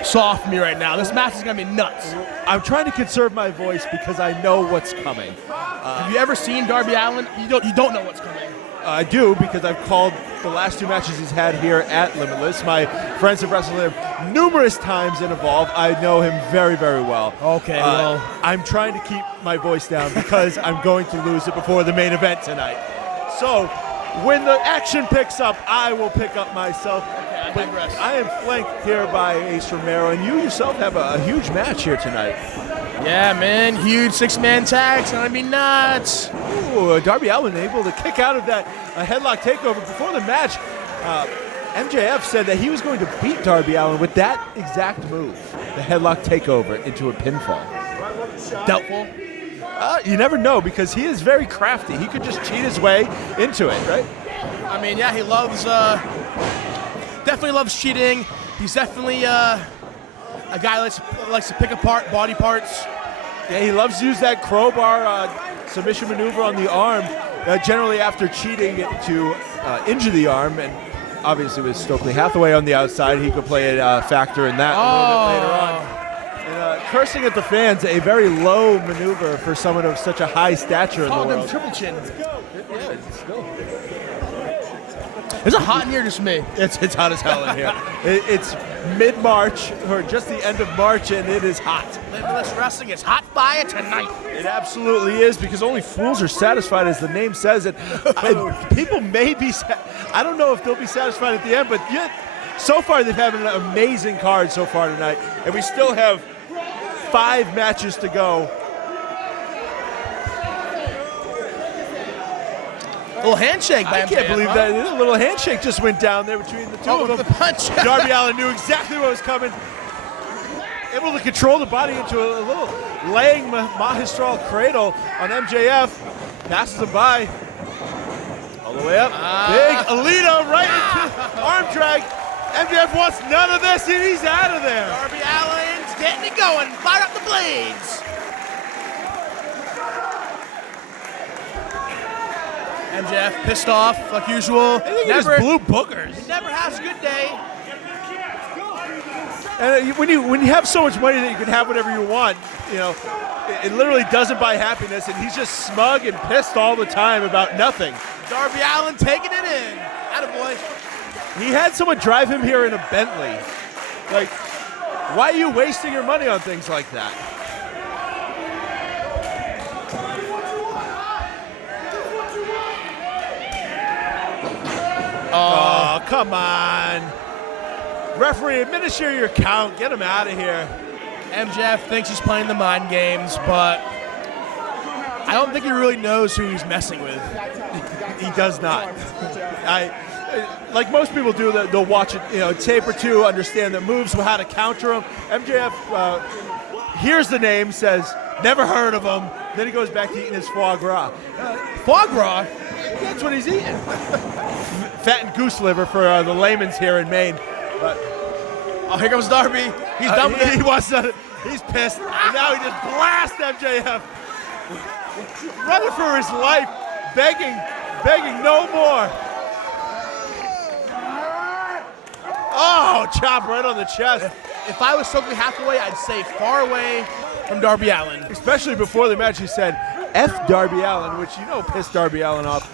soft for me right now. This match is gonna be nuts. I'm trying to conserve my voice because I know what's coming. Have you ever seen Darby Allin? You don't know what's coming. I do, because I've called the last 2 matches he's had here at Limitless. My friends have wrestled him numerous times in Evolve. I know him very, very well. Okay, well. I'm trying to keep my voice down because I'm going to lose it before the main event tonight. So, when the action picks up, I will pick up myself. Okay, I digress. I am flanked here by Ace Romero, and you yourself have a huge match here tonight. Yeah, man, huge 6-man tag. It's gonna be nuts. Ooh, Darby Allin able to kick out of that headlock takeover before the match. MJF said that he was going to beat Darby Allin with that exact move, the headlock takeover into a pinfall. Doubtful. You never know, because he is very crafty. He could just cheat his way into it, right? I mean, yeah, he loves, definitely loves cheating. He's definitely a guy that likes to pick apart body parts. Yeah, he loves to use that crowbar submission maneuver on the arm, generally after cheating to injure the arm. And obviously with Stokely Hathaway on the outside, he could play a factor in that a little bit later on. And, cursing at the fans, a very low maneuver for someone of such a high stature in the world. Triple chin. Is it hot in here, just me? It's hot as hell in here. It's mid-March, or just the end of March, and it is hot. Limitless Wrestling is hot fire tonight. It absolutely is, because only fools are satisfied, as the name says it. People may be, I don't know if they'll be satisfied at the end, but yet, so far they've had an amazing card so far tonight, and we still have 5 matches to go. A little handshake by I can't MJF, believe huh? that. A little handshake just went down there between the two of them. The punch. Darby Allin knew exactly what was coming. Able to control the body into a little laying magistral cradle on MJF. Passes him by. All the way up. Big Alita right into arm drag. MJF wants none of this, and he's out of there. Darby Allin's getting it going. Fire up the blades. MJF pissed off like usual. I think he just blew boogers. He never has a good day. And when you have so much money that you can have whatever you want, you know, it literally doesn't buy happiness, and he's just smug and pissed all the time about nothing. Darby Allin taking it in. Attaboy. He had someone drive him here in a Bentley. Like, why are you wasting your money on things like that? Oh, come on. Referee, administer your count. Get him out of here. MJF thinks he's playing the mind games, but I don't think he really knows who he's messing with. He does not. Like most people do, they'll watch it, tape or two, understand the moves, how to counter them. MJF hears the name, says, never heard of him. Then he goes back to eating his foie gras. Foie gras? That's what he's eating. Fattened goose liver for the layman's here in Maine. But here comes Darby. He's done with it. He wants to, he's pissed. And now he just blasts MJF. Running for his life, begging no more. Oh, chop right on the chest. If I was Stokely Hathaway, I'd stay far away from Darby Allin. Especially before the match, he said, F Darby Allin, which pissed Darby Allin off.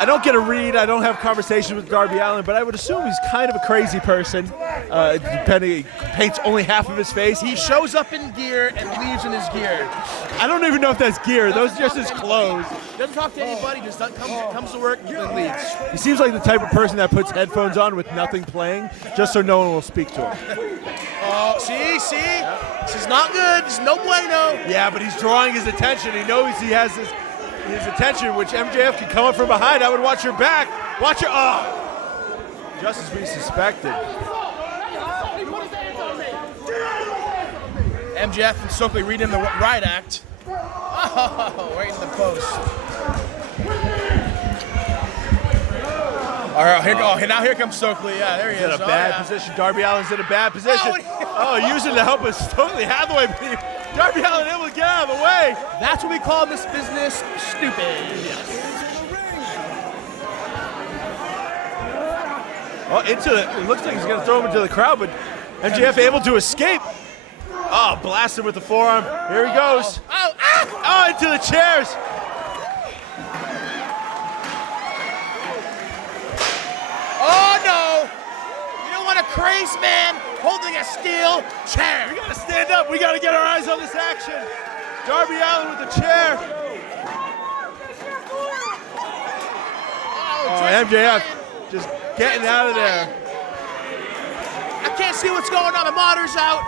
I don't get a read. I don't have conversations with Darby Allin, but I would assume he's kind of a crazy person. Depending, he paints only half of his face. He shows up in gear and leaves in his gear. I don't even know if that's gear. Those are just his clothes. Doesn't talk to anybody. Just comes to work and leaves. He seems like the type of person that puts headphones on with nothing playing, just so no one will speak to him. Oh, see? This is not good. This is no bueno. Yeah, but he's drawing his attention. He knows he has his attention, which MJF can come up from behind. I would watch your back. Watch your... Oh! Just as we suspected. MJF and Stokely reading the riot act. Oh, right in the post. All right, now here comes Stokely. Yeah, there he is. In a bad position. Darby Allin's in a bad position. Using the help of Stokely Hathaway. Darby Allin able to get out of the way. That's what we call this business stupid. Oh, it looks like he's going to throw him into the crowd, but MJF able to escape. Oh, blasted with the forearm. Here he goes. Oh, into the chairs. Oh no! You don't want a crazed man holding a steel chair. We got to stand up. We got to get our eyes on this action. Darby Allin with the chair. Oh, MJF just getting out of there. I can't see what's going on. The monitor's out.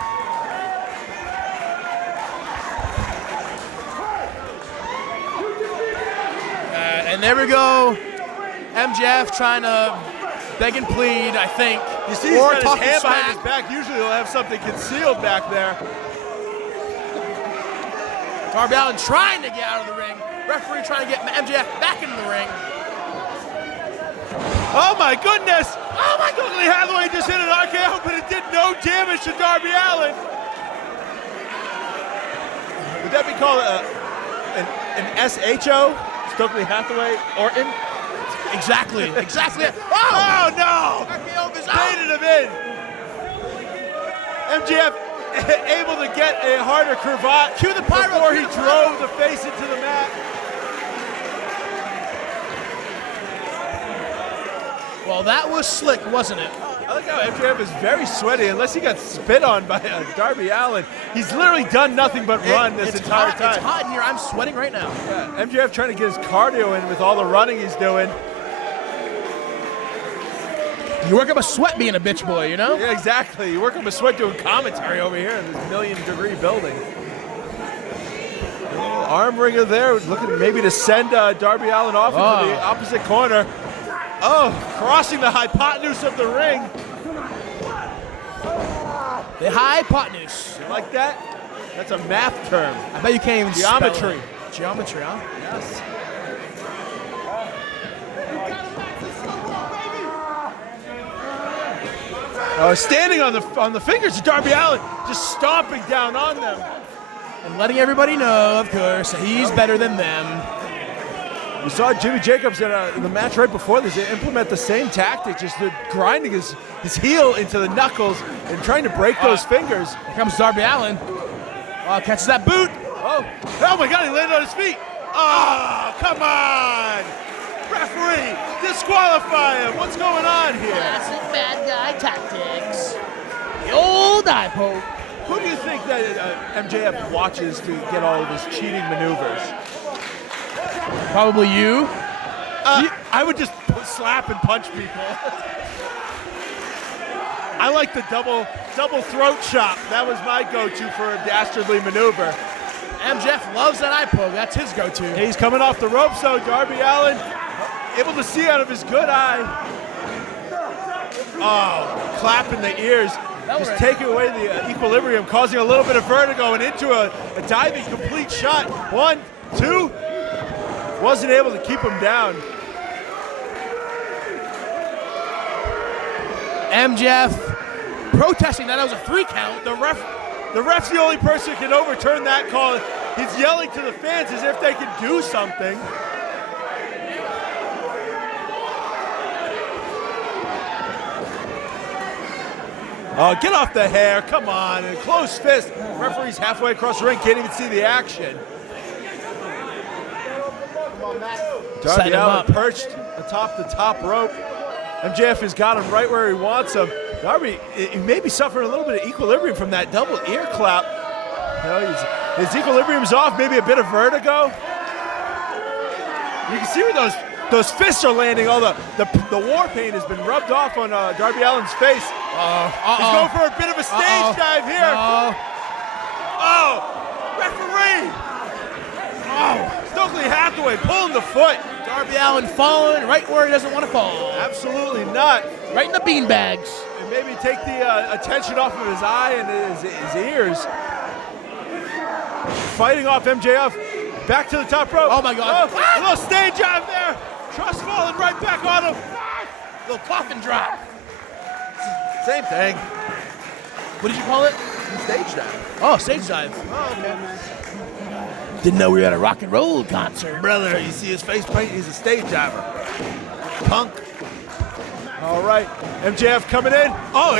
And there we go. MJF trying to beg and plead, I think. You see he's got his hand behind his back. Usually he'll have something concealed back there. Darby Allin trying to get out of the ring. Referee trying to get MJF back into the ring. Oh my goodness! Oh my goodness! Hathaway just hit an RKO, but it did no damage to Darby Allin. Would that be called an SHO? Stokely Hathaway Orton? Exactly. Oh no! Baited him in. MJF able to get a harder cravat Cue the pyro before he drove the face into the mat. Well, that was slick, wasn't it? I like how MJF is very sweaty, unless he got spit on by Darby Allin. He's literally done nothing but run this entire time. It's hot in here. I'm sweating right now. Yeah, MJF trying to get his cardio in with all the running he's doing. You work up a sweat being a bitch boy, you know? Yeah, exactly. You work up a sweat doing commentary over here in this 1 million degree building. Arm wringer there, looking maybe to send Darby Allin off into the opposite corner. Oh, crossing the hypotenuse of the ring. The hypotenuse. You like that? That's a math term. I bet you can't even Geometry. spell it. Geometry, huh? Yes. Standing on the fingers of Darby Allin, just stomping down on them. And letting everybody know, of course, that he's better than them. We saw Jimmy Jacobs in the match right before this implement the same tactic, just grinding his heel into the knuckles and trying to break those fingers. Here comes Darby Allin. Catches that boot. Oh my God, he landed on his feet. Oh, come on. Referee, disqualify him. What's going on here? Classic bad guy tactics. The old eye poke. Who do you think that MJF watches to get all of his cheating maneuvers? Probably you. I would just slap and punch people. I like the double throat chop. That was my go-to for a dastardly maneuver. MJF loves that eye poke. That's his go-to. He's coming off the ropes, though. Darby Allin able to see out of his good eye. Oh, clapping the ears. Just taking away the equilibrium, causing a little bit of vertigo and into a diving complete shot. 1, 2. Wasn't able to keep him down. MJF protesting that it was a 3 count. The ref's the only person who can overturn that call. He's yelling to the fans as if they can do something. Oh, get off the hair, come on. And close fist. Referee's halfway across the ring, can't even see the action. Darby Allin perched atop the top rope. MJF has got him right where he wants him. Darby, he may be suffering a little bit of equilibrium from that double ear clap. You know, his equilibrium's off, maybe a bit of vertigo. You can see where those fists are landing. All the war paint has been rubbed off on Darby Allin's face. He's going for a bit of a stage dive here. Oh, referee! Oh, Stokely Hathaway pulling the foot. Darby Allin falling right where he doesn't want to fall. Absolutely not. Right in the beanbags. And maybe take the attention off of his eye and his ears. Fighting off MJF. Back to the top rope. Oh my God. Oh, a little stage dive there. Trust falling right back on him. Little coffin drop. Same thing. What did you call it? Stage dive. Oh, stage dive. Oh, okay. Didn't know we were at a rock and roll concert. Brother, you see his face paint? He's a stage diver. Punk. All right, MJF coming in. Oh,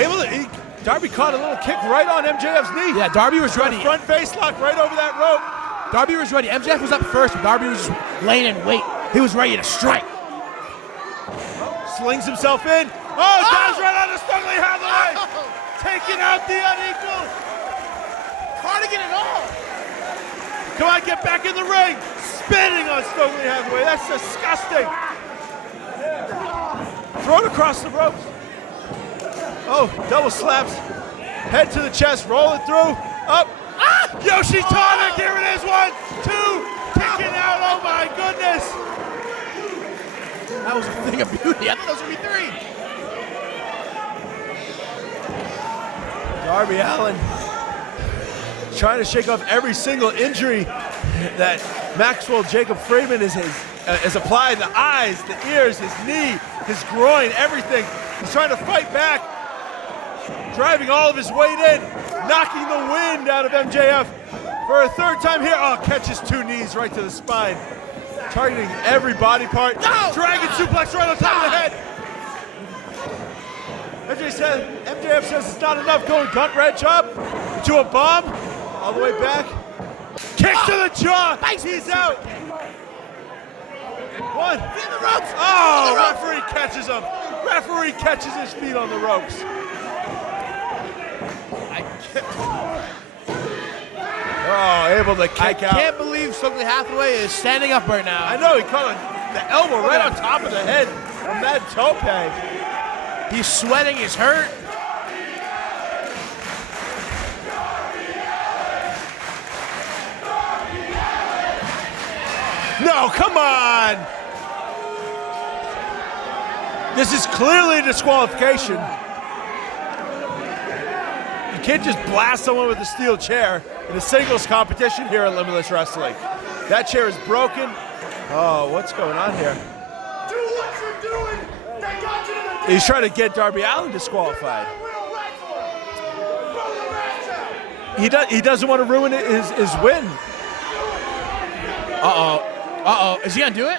Darby caught a little kick right on MJF's knee. Yeah, Darby was ready. Front face lock right over that rope. Darby was ready. MJF was up first, but Darby was just laying in wait. He was ready to strike. Slings himself in. Oh, dives right on the Stokely Hathaway. Taking out the unequal. Cardigan and all. Come on, get back in the ring. Spinning on Stokely Hathaway. That's disgusting. Throw it across the ropes. Oh, double slaps. Head to the chest. Roll it through. Up. Yoshi Tonic. Here it is. 1, 2. Kicking out. Oh, my goodness. That was a thing of beauty. I thought that was going to be 3. Darby Allin trying to shake off every single injury that Maxwell Jacob Friedman has applied. The eyes, the ears, his knee, his groin, everything. He's trying to fight back, driving all of his weight in, knocking the wind out of MJF for a third time here. Oh, catches 2 knees right to the spine, targeting every body part. No! Dragon suplex right on top of the head. MJF says it's not enough, going gut wrench up to a bomb, all the way back. Kick to the jaw, he's out. 1. Oh, referee catches him. Referee catches his feet on the ropes. Oh, able to kick out. I can't believe Stokely Hathaway is standing up right now. I know, he caught the elbow right on top of the head from that tope. He's sweating, he's hurt. No, come on! This is clearly a disqualification. You can't just blast someone with a steel chair in a singles competition here at Limitless Wrestling. That chair is broken. Oh, what's going on here? Do what you're doing. They got you to the He's trying to get Darby Allin disqualified. He doesn't want to ruin his win. Uh-oh. Is he gonna do it?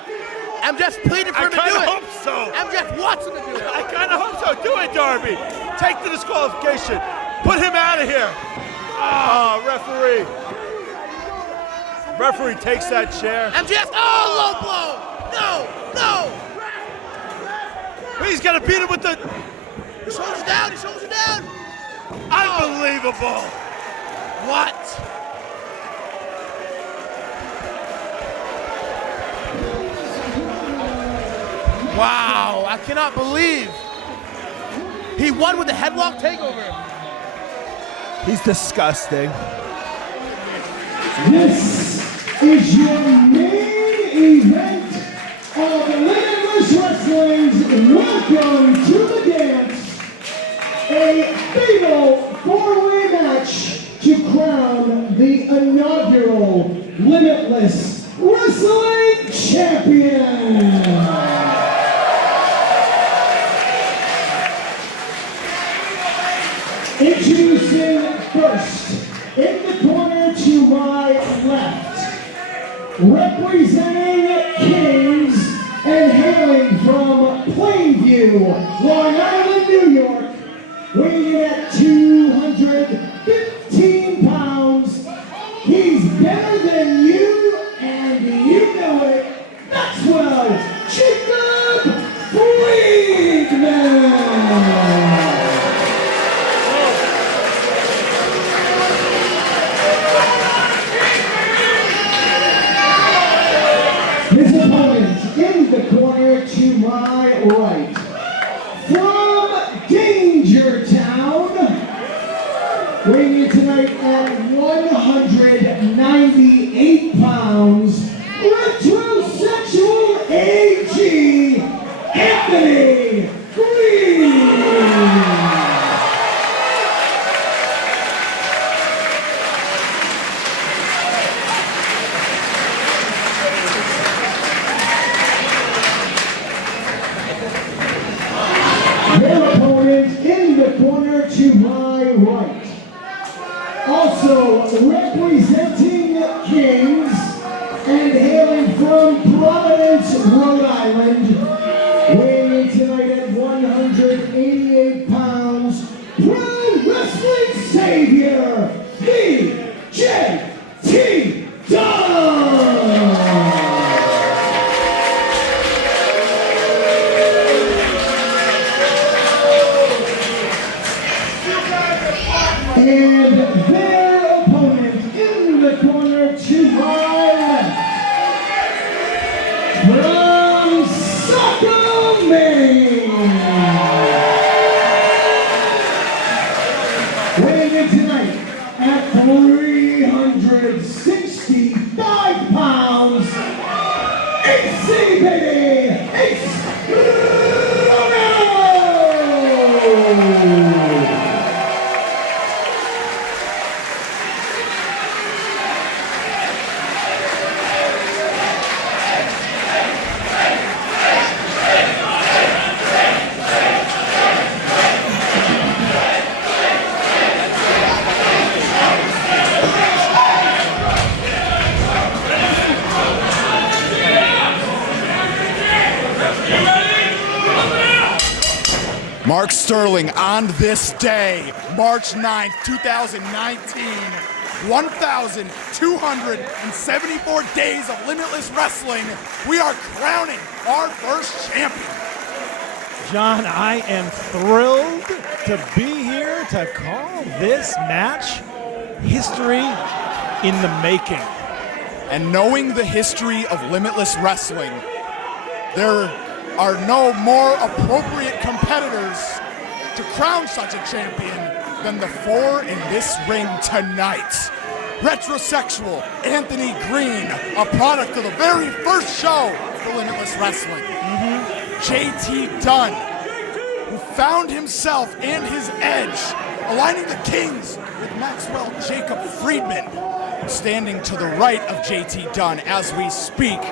MJF's pleading for him to do it. I hope so. MJF wants him to do it. I kind of hope so. Do it, Darby. Take the disqualification. Put him out of here. Oh, referee. Referee takes that chair. MJF, low blow. No. He's got to beat him with the... His shoulders down. Unbelievable. What? Wow, I cannot believe. He won with the headlock takeover. He's disgusting. This is your main event of Limitless Wrestling's Welcome to the Dance. A fatal 4-way match to crown the inaugural Limitless Wrestling Champion. Introducing first, in the corner to my left, representing Kings and hailing from Plainview, Long Island, New York, weighing in at 215 pounds. He's better than you, and you know it. Maxwell Jacob Friedman. His opponent in the corner to my right, from Danger Town, weighing in tonight at 198 pounds, retrosexual AG, Anthony Greene. Their opponent in the corner to my right, representing Kings and hailing from Providence, Rhode Island, weighing in tonight at 188 pounds, Pro Wrestling Savior, MJF. And their opponent in the corner to my left, from Saco, Maine, weighing in tonight at 365 pounds, AC baby, Ace Romero! Mark Sterling on this day, March 9th, 2019, 1,274 days of Limitless Wrestling. We are crowning our first champion. John, I am thrilled to be here to call this match history in the making. And knowing the history of Limitless Wrestling, there are no more appropriate competitors to crown such a champion than the four in this ring tonight. Retrosexual Anthony Greene, a product of the very first show for Limitless Wrestling. JT Dunn, who found himself and his edge, aligning the Kings with Maxwell Jacob Friedman, standing to the right of JT Dunn as we speak.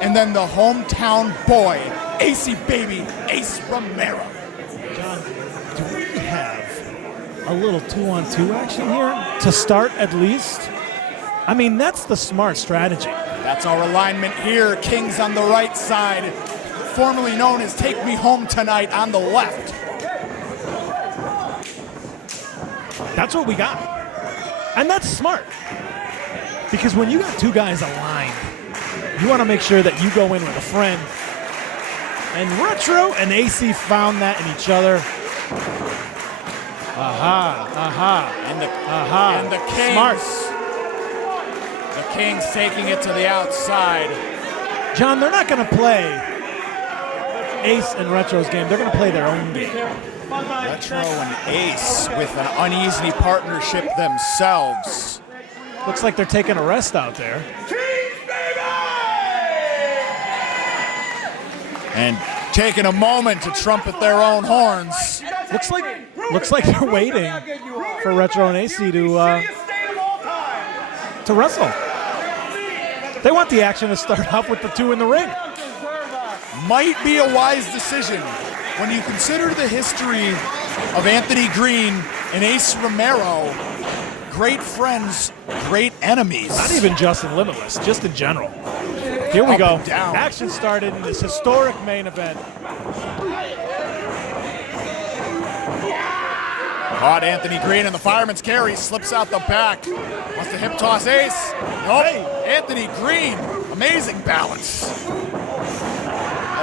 And then the hometown boy, AC baby, Ace Romero. John, do we have a little 2-on-2 action here to start at least? I mean, that's the smart strategy. That's our alignment here. Kings on the right side, formerly known as Take Me Home Tonight on the left. That's what we got. And that's smart. Because when you got two guys aligned, you want to make sure that you go in with a friend. And Retro and AC found that in each other. And the Kings. Smart. The Kings taking it to the outside. John, they're not going to play Ace and Retro's game. They're going to play their own game. Retro and Ace with an uneasy partnership themselves. Looks like they're taking a rest out there. And taking a moment to trumpet their own horns. Looks like they're waiting for Retro and AC to wrestle. They want the action to start off with the two in the ring. Might be a wise decision when you consider the history of Anthony Greene and Ace Romero. Great friends, great enemies. Not even just in Limitless, just in general. Here we go. Down. Action started in this historic main event. Caught Anthony Greene in the fireman's carry, slips out the back. Wants to hip toss Ace. Nope. Hey. Anthony Greene, amazing balance.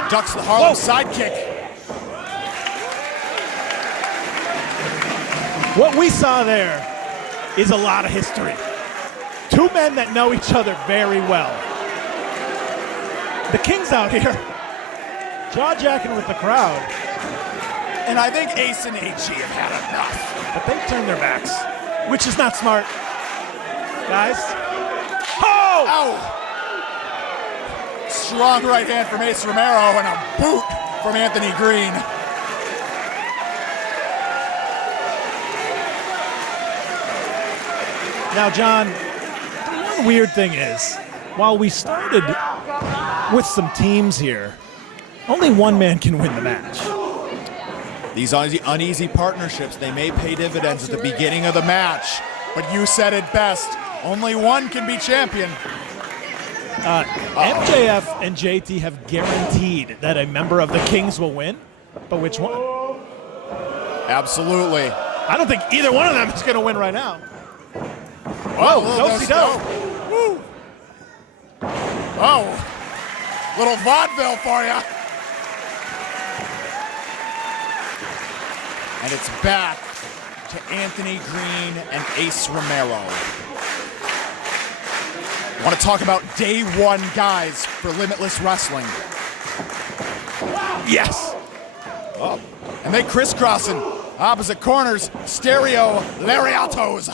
Ducks the Harlem sidekick. What we saw there is a lot of history. Two men that know each other very well. The Kings out here, jaw-jacking with the crowd. And I think Ace and AG have had enough. But they've turned their backs, which is not smart. Guys. Oh! Ow! Strong right hand from Ace Romero and a boot from Anthony Greene. Now, John, the one weird thing is, while we started with some teams here, only one man can win the match. These uneasy partnerships, they may pay dividends at the beginning of the match, But you said it best. Only one can be champion. MJF and JT have guaranteed that a member of the Kings will win, but which one? Absolutely. I don't think either one of them is going to win right now. Oh, do-si-do. Woo. Oh, little vaudeville for you. And it's back to Anthony Greene and Ace Romero. I want to talk about day one guys for Limitless Wrestling. Yes. Oh. And they crisscrossing opposite corners, stereo lariatos.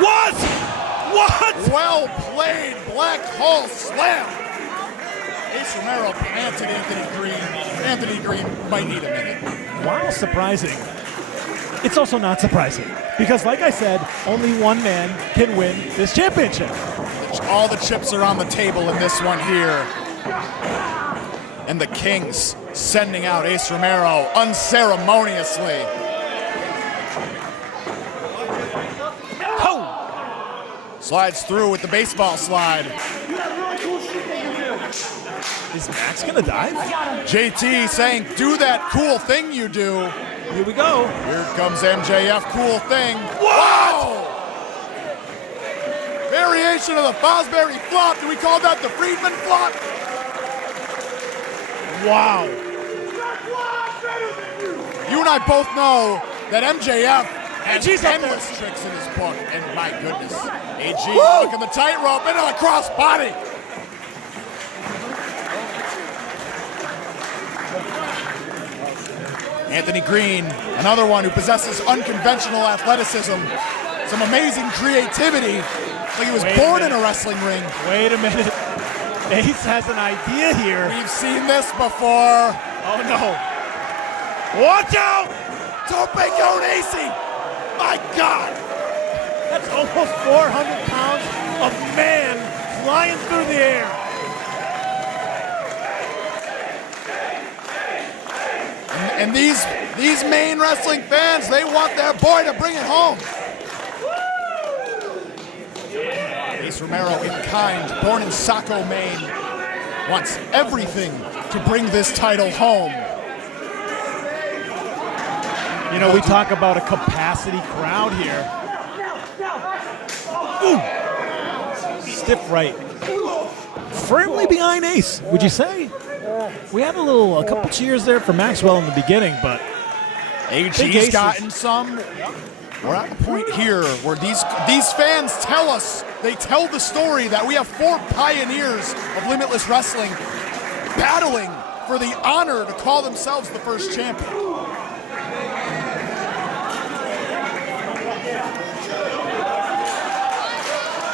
What? Well played, Black Hole Slam. Ace Romero planted Anthony Greene. Anthony Greene might need a minute. Wow, surprising. It's also not surprising because, like I said, only one man can win this championship. All the chips are on the table in this one here. And the Kings sending out Ace Romero unceremoniously. Oh! Slides through with the baseball slide. Is Max gonna dive? JT saying, do that cool thing you do. Here we go. Here comes MJF, cool thing. What? Variation of the Fosbury flop. Do we call that the Friedman flop? Wow. You and I both know that MJF has AG's up endless tricks in his book. And my goodness, AG looking the tightrope into the cross body. Anthony Greene, another one who possesses unconventional athleticism, some amazing creativity, like he was born in a wrestling ring. Wait a minute. Ace has an idea here. We've seen this before. Oh no. Watch out! Tope con AC! My God! That's almost 400 pounds of man flying through the air. And these Maine wrestling fans, they want their boy to bring it home. Ace Romero in kind, born in Saco, Maine, wants everything to bring this title home. You know, we talk about a capacity crowd here. Ooh. Stiff right. Firmly behind Ace, would you say? We had a couple cheers there for Maxwell in the beginning, but AG's gotten some. We're at a point here where these fans tell us, they tell the story that we have four pioneers of Limitless Wrestling battling for the honor to call themselves the first champion.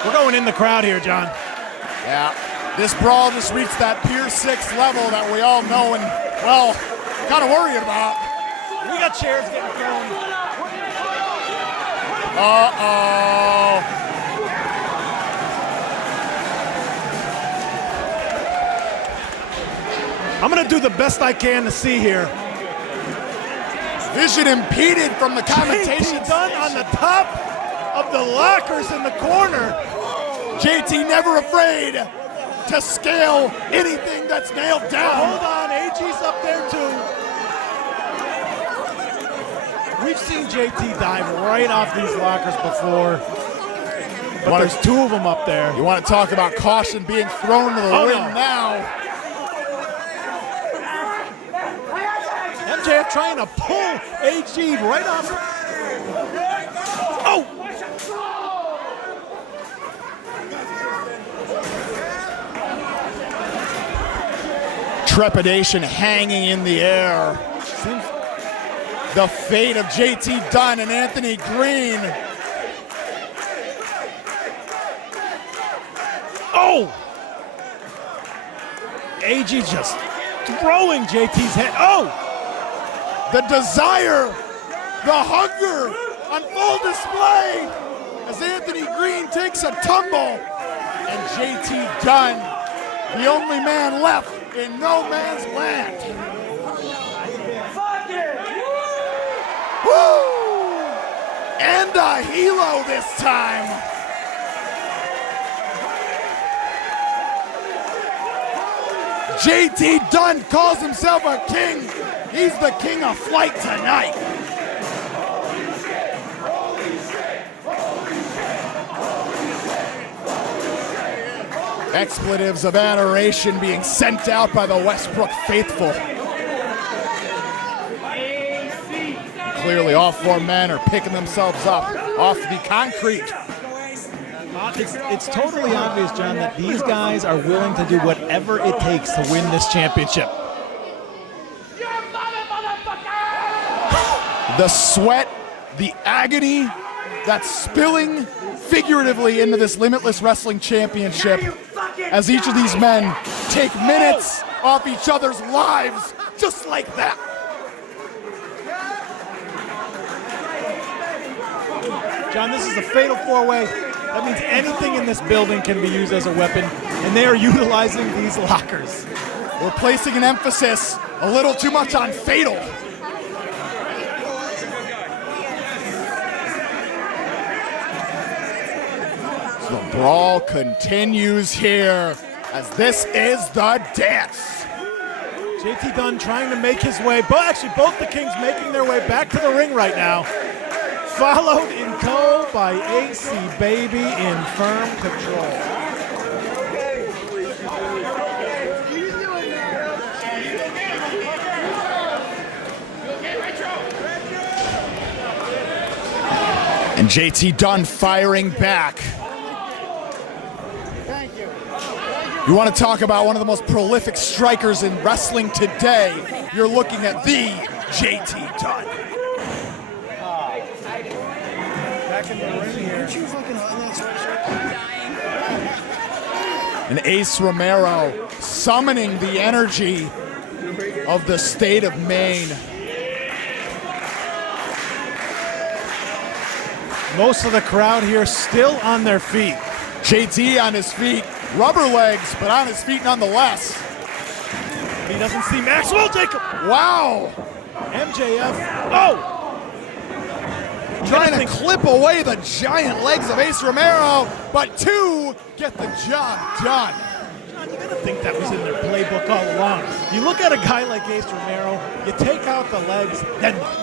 we're going in the crowd here, John. Yeah, this brawl just reached that Pier 6 level that we all know and, well, kind of worried about. We got chairs getting thrown. Uh-oh. I'm going to do the best I can to see here. Vision impeded from the commentation. Dunn on the top of the lockers in the corner. JT never afraid to scale anything that's nailed down. Hold on, AG's up there too. We've seen JT dive right off these lockers before, but there's two of them up there. You want to talk about caution being thrown to the wind now. MJF trying to pull AG right off. Oh! Trepidation hanging in the air. The fate of JT Dunn and Anthony Greene. Oh! AG just throwing JT's head. Oh! The desire, the hunger on full display as Anthony Greene takes a tumble. And JT Dunn, the only man left in no man's land. Woo! And a helo this time. JT Dunn calls himself a king. He's the king of flight tonight. Expletives of adoration being sent out by the Westbrook faithful. Clearly all four men are picking themselves up off the concrete. It's totally obvious, John, that these guys are willing to do whatever it takes to win this championship. The sweat, the agony that's spilling figuratively into this Limitless Wrestling Championship as each of these men take minutes off each other's lives just like that. John, this is a fatal four-way. That means anything in this building can be used as a weapon, and they are utilizing these lockers. We're placing an emphasis a little too much on fatal. So the brawl continues here as this is the dance. JT Dunn trying to make his way, but actually both the Kings making their way back to the ring right now. Followed in tow by AC Baby in firm control. And JT Dunn firing back. You want to talk about one of the most prolific strikers in wrestling today, you're looking at the JT Dunn. And Ace Romero summoning the energy of the state of Maine. Most of the crowd here still on their feet. JT on his feet, rubber legs, but on his feet nonetheless. He doesn't see Maxwell Jacob. Wow! MJF, oh! Trying to clip away the giant legs of Ace Romero, but two get the job done. John, you gotta think that was in their playbook all along. You look at a guy like Ace Romero, you take out the legs, then what?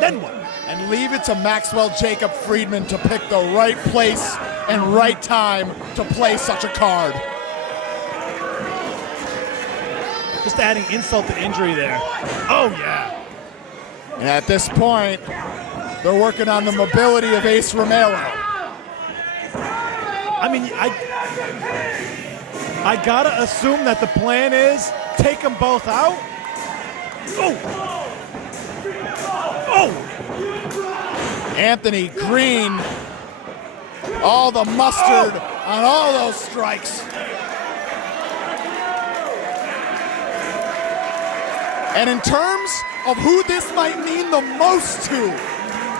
Then what? And leave it to Maxwell Jacob Friedman to pick the right place and right time to play such a card. Just adding insult to injury there. Oh, yeah. And at this point, they're working on the mobility of Ace Romero. I mean, I gotta assume that the plan is take them both out. Oh! Oh! Anthony Greene, all the mustard on all those strikes. And in terms of who this might mean the most to,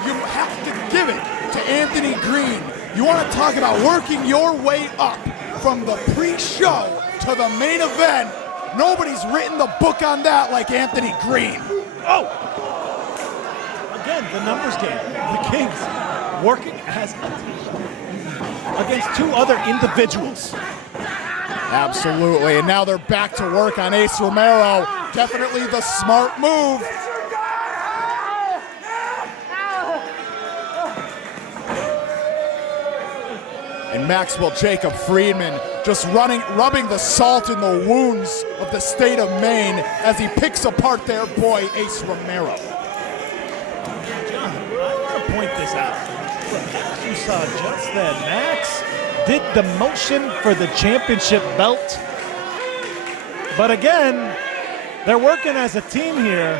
you have to give it to Anthony Greene. You want to talk about working your way up from the pre-show to the main event. Nobody's written the book on that like Anthony Greene. Oh! Again, the numbers game. The Kings working as a team against two other individuals. Absolutely, and now they're back to work on Ace Romero. Definitely the smart move. And Maxwell Jacob Friedman just rubbing the salt in the wounds of the state of Maine as he picks apart their boy Ace Romero. John, I want to point this out. Look, you saw just then, Max did the motion for the championship belt. But again, they're working as a team here.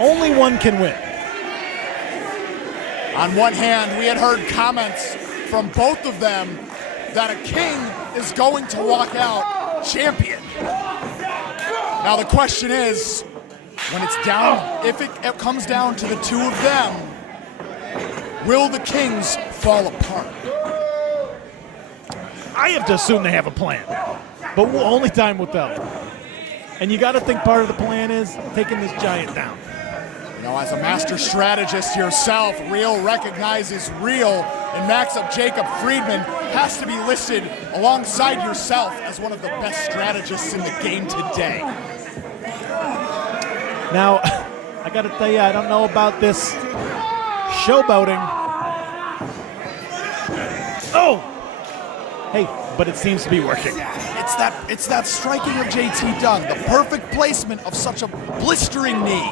Only one can win. On one hand, we had heard comments from both of them that a king is going to walk out champion. Now the question is, when it's down, if it comes down to the two of them, will the Kings fall apart? I have to assume they have a plan, but only time will tell. And you got to think part of the plan is taking this giant down. You know, as a master strategist yourself, real recognizes real, and matchup Jacob Friedman has to be listed alongside yourself as one of the best strategists in the game today. Now, I gotta tell you, I don't know about this showboating. Oh! Hey, but it seems to be working. It's that striking of JT Dunn, the perfect placement of such a blistering knee.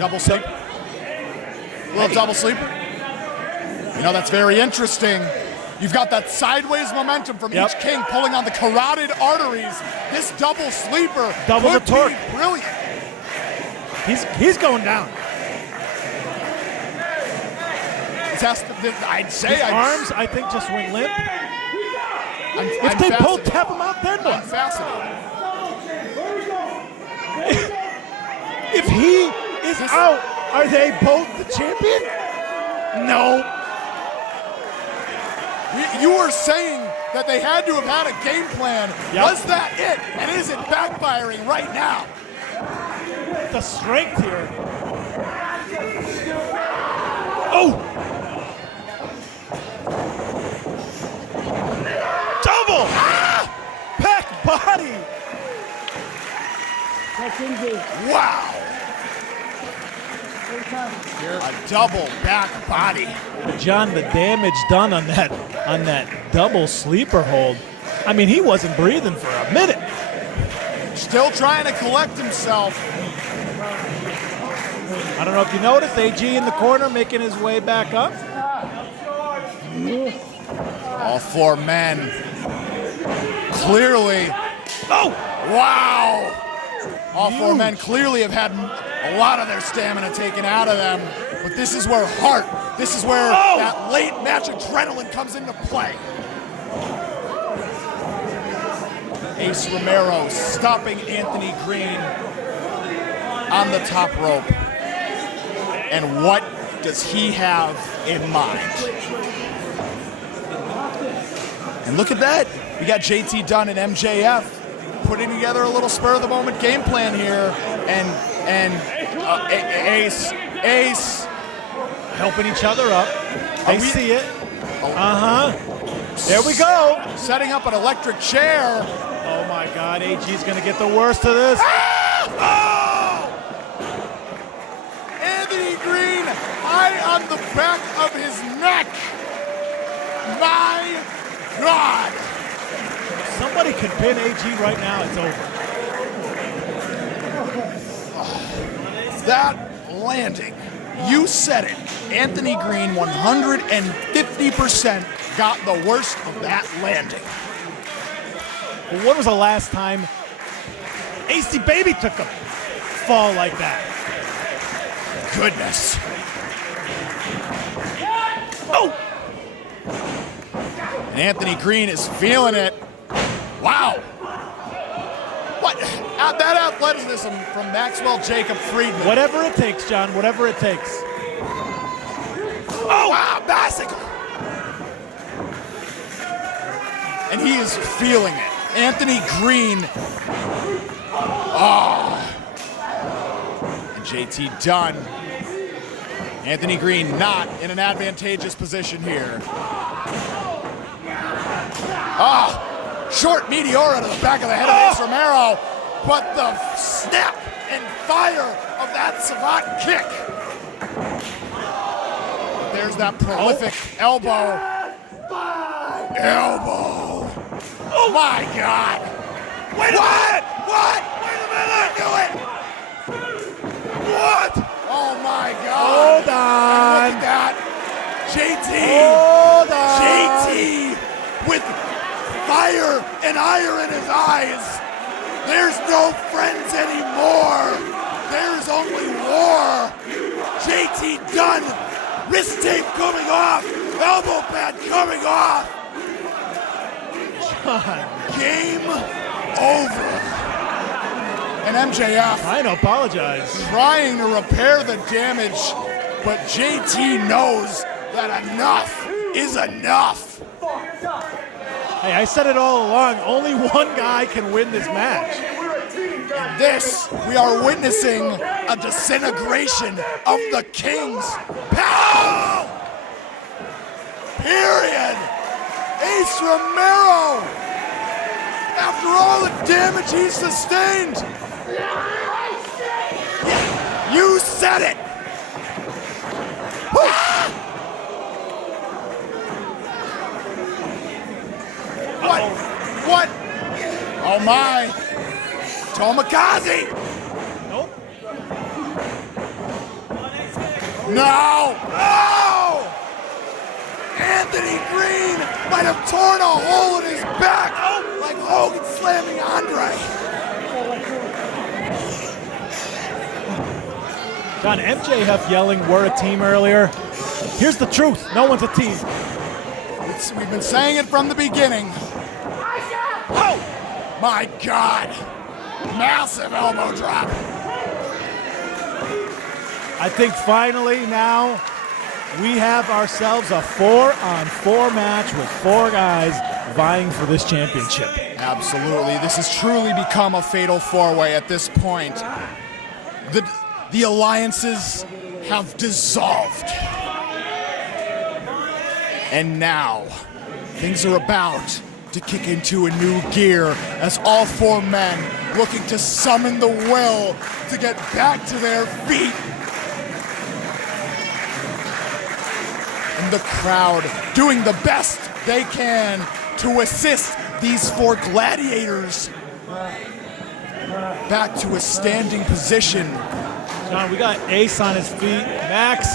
Double sleeper. Little double sleeper. You know, that's very interesting. You've got that sideways momentum from each king pulling on the carotid arteries. This double sleeper double the torque. Brilliant. He's going down. I'd say his arms, I think, just went limp. If they both tap him out, then what? I'm fascinated. If he is out, are they both the champion? No. You were saying that they had to have had a game plan. Yep. Was that it? And is it backfiring right now? The strength here. Oh! Double! Ah! Back body! Wow! A double back body. John, the damage done on that double sleeper hold. I mean, he wasn't breathing for a minute. Still trying to collect himself. I don't know if you noticed, AG in the corner making his way back up. All four men clearly. Oh! Wow! All four men clearly have had a lot of their stamina taken out of them. But this is where this is where that late match adrenaline comes into play. Ace Romero stopping Anthony Greene on the top rope. And what does he have in mind? And look at that. We got JT Dunn and MJF putting together a little spur of the moment game plan here. And Ace helping each other up. They see it. There we go. Setting up an electric chair. Oh my God, AG's gonna get the worst of this. Oh! Anthony Greene, eye on the back of his neck. My God. If somebody can pin AG right now, it's over. That landing, you said it. Anthony Greene 150% got the worst of that landing. Well, when was the last time AC Baby took a fall like that? Goodness. Oh! And Anthony Greene is feeling it. Wow. What? That athleticism from Maxwell Jacob Friedman. Whatever it takes, John, whatever it takes. Oh, wow, bicycle. And he is feeling it. Anthony Greene. Oh. And JT Dunn. Anthony Greene not in an advantageous position here. Oh, short meteora to the back of the head of Ace Romero. But the snap and fire of that savant kick. There's that prolific elbow. Elbow. Oh my God. Wait a minute. What? Wait a minute. Do it. What? Oh my God. Hold on. Look at that. JT. Hold on. JT with fire and ire in his eyes. There's no friends anymore. There's only war. JT Dunn, wrist tape coming off, elbow pad coming off. John. Game over. And MJF trying to apologize. Trying to repair the damage, but JT knows that enough is enough. Hey, I said it all along. Only one guy can win this match. And This, we are witnessing a disintegration of the King's power. Period. Ace Romero, after all the damage he sustained, you said it. What? Oh my. Tomikaze! Nope. No! Oh! Anthony Greene might have torn a hole in his back like Hogan slamming Andre. John, MJF yelling, "We're a team" earlier. Here's the truth. No one's a team. We've been saying it from the beginning. Oh! My God! Massive elbow drop. I think finally now we have ourselves a 4-on-4 match with 4 guys vying for this championship. Absolutely. This has truly become a fatal 4-way at this point. The alliances have dissolved. And now, things are about to kick into a new gear as all 4 men looking to summon the will to get back to their feet. And the crowd doing the best they can to assist these 4 gladiators back to a standing position. John, we got Ace on his feet. Max,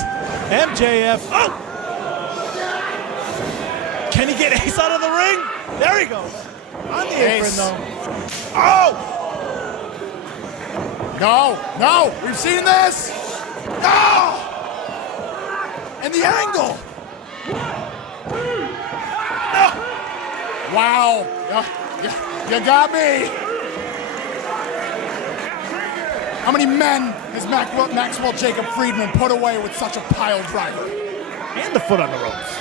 MJF. Oh! Can he get Ace out of the ring? There he goes. On the apron, though. Oh! No! We've seen this! No! And the angle! No! Wow! You got me! How many men has Maxwell Jacob Friedman put away with such a pile driver? And the foot on the ropes.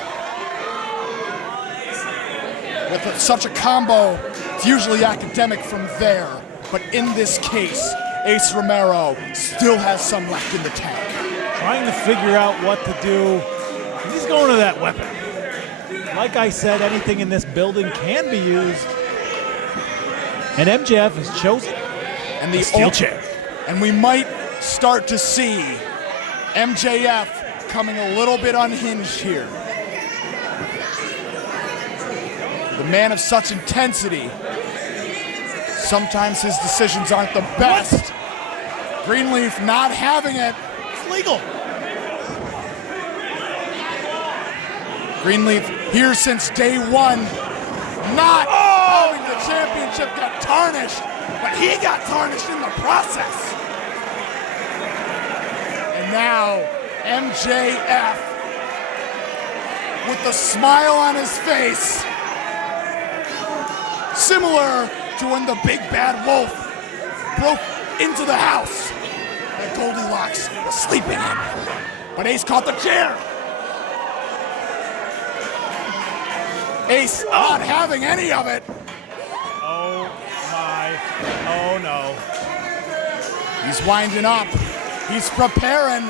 With such a combo, it's usually academic from there. But in this case, Ace Romero still has some left in the tank. Trying to figure out what to do. He's going to that weapon. Like I said, anything in this building can be used. And MJF has chosen the steel chair. And we might start to see MJF coming a little bit unhinged here. The man of such intensity, sometimes his decisions aren't the best. Greenleaf not having it. It's legal. Greenleaf here since day 1, not having the championship get tarnished, but he got tarnished in the process. And now MJF with the smile on his face, similar to when the big bad wolf broke into the house that Goldilocks was sleeping in. But Ace caught the chair. Ace not having any of it. Oh my, oh no. He's winding up. He's preparing.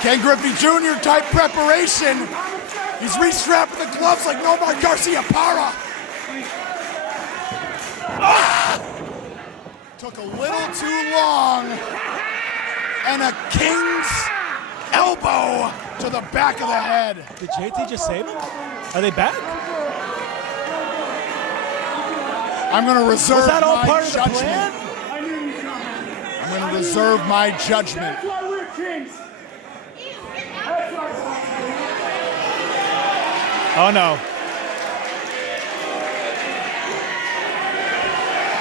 Ken Griffey Jr. type preparation. He's restrapping the gloves like Nomar Garcia Parra. Took a little too long. And a King's elbow to the back of the head. Did JT just save him? Are they back? I'm going to reserve Was that all my part of the judgment. plan? I'm going to reserve my judgment. Oh no.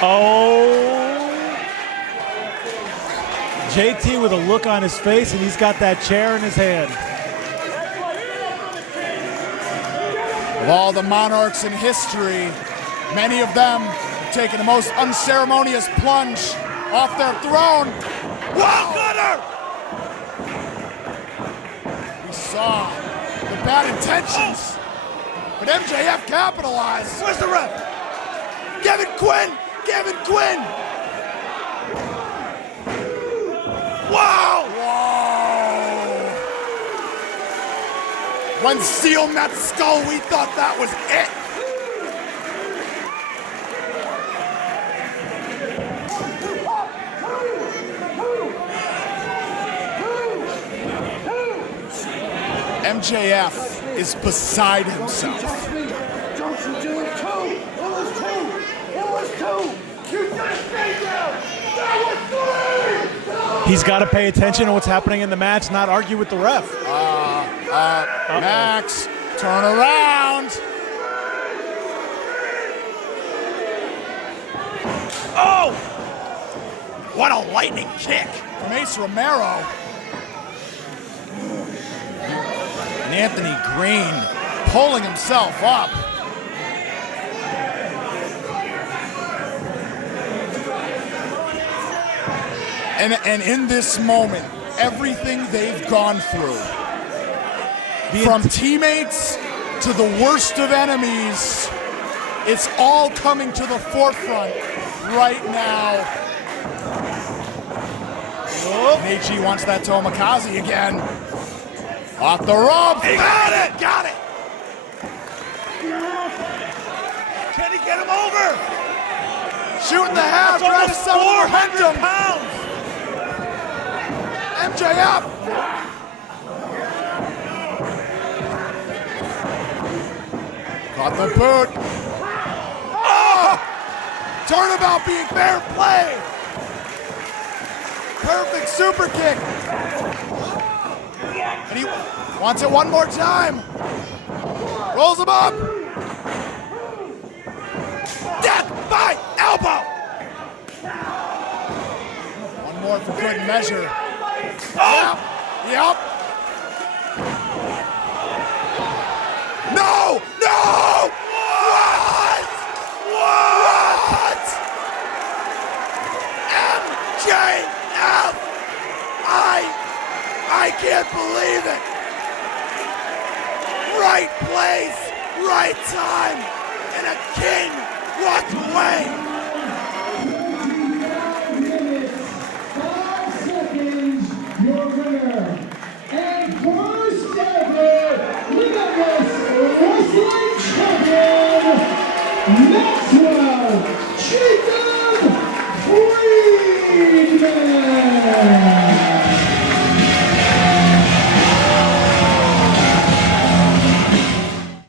Oh. JT with a look on his face, and he's got that chair in his hand. Of all the monarchs in history, many of them have taken the most unceremonious plunge off their throne. Wow! We saw the bad intentions, but MJF capitalized. Where's the ref? Kevin Quinn Gavin Quinn. Wow! Whoa! When Steel met Skull, we thought that was it. MJF is beside himself. Don't you do it too! It was two! It was two! You just stay down! That was three! He's got to pay attention to what's happening in the match, not argue with the ref. Max, turn around. Oh! What a lightning kick from Ace Romero. And Anthony Greene pulling himself up. And in this moment, everything they've gone through, from teammates to the worst of enemies, it's all coming to the forefront right now. Neichi wants that Tomikaze again. Off the rope. He got it! Got it! Can he get him over? Shooting the half, trying to sell 400 pounds. MJF. Caught the boot. Oh! Turnabout being fair play. Perfect super kick. And he wants it one more time. Rolls him up. Death by elbow. One more for good measure. Oh! Yep. No! No! What? What? MJF! I can't believe it! Right place, right time, and a king walked away! 5 seconds, your winner, and first ever Limitless Wrestling Champion, Maxwell Chico!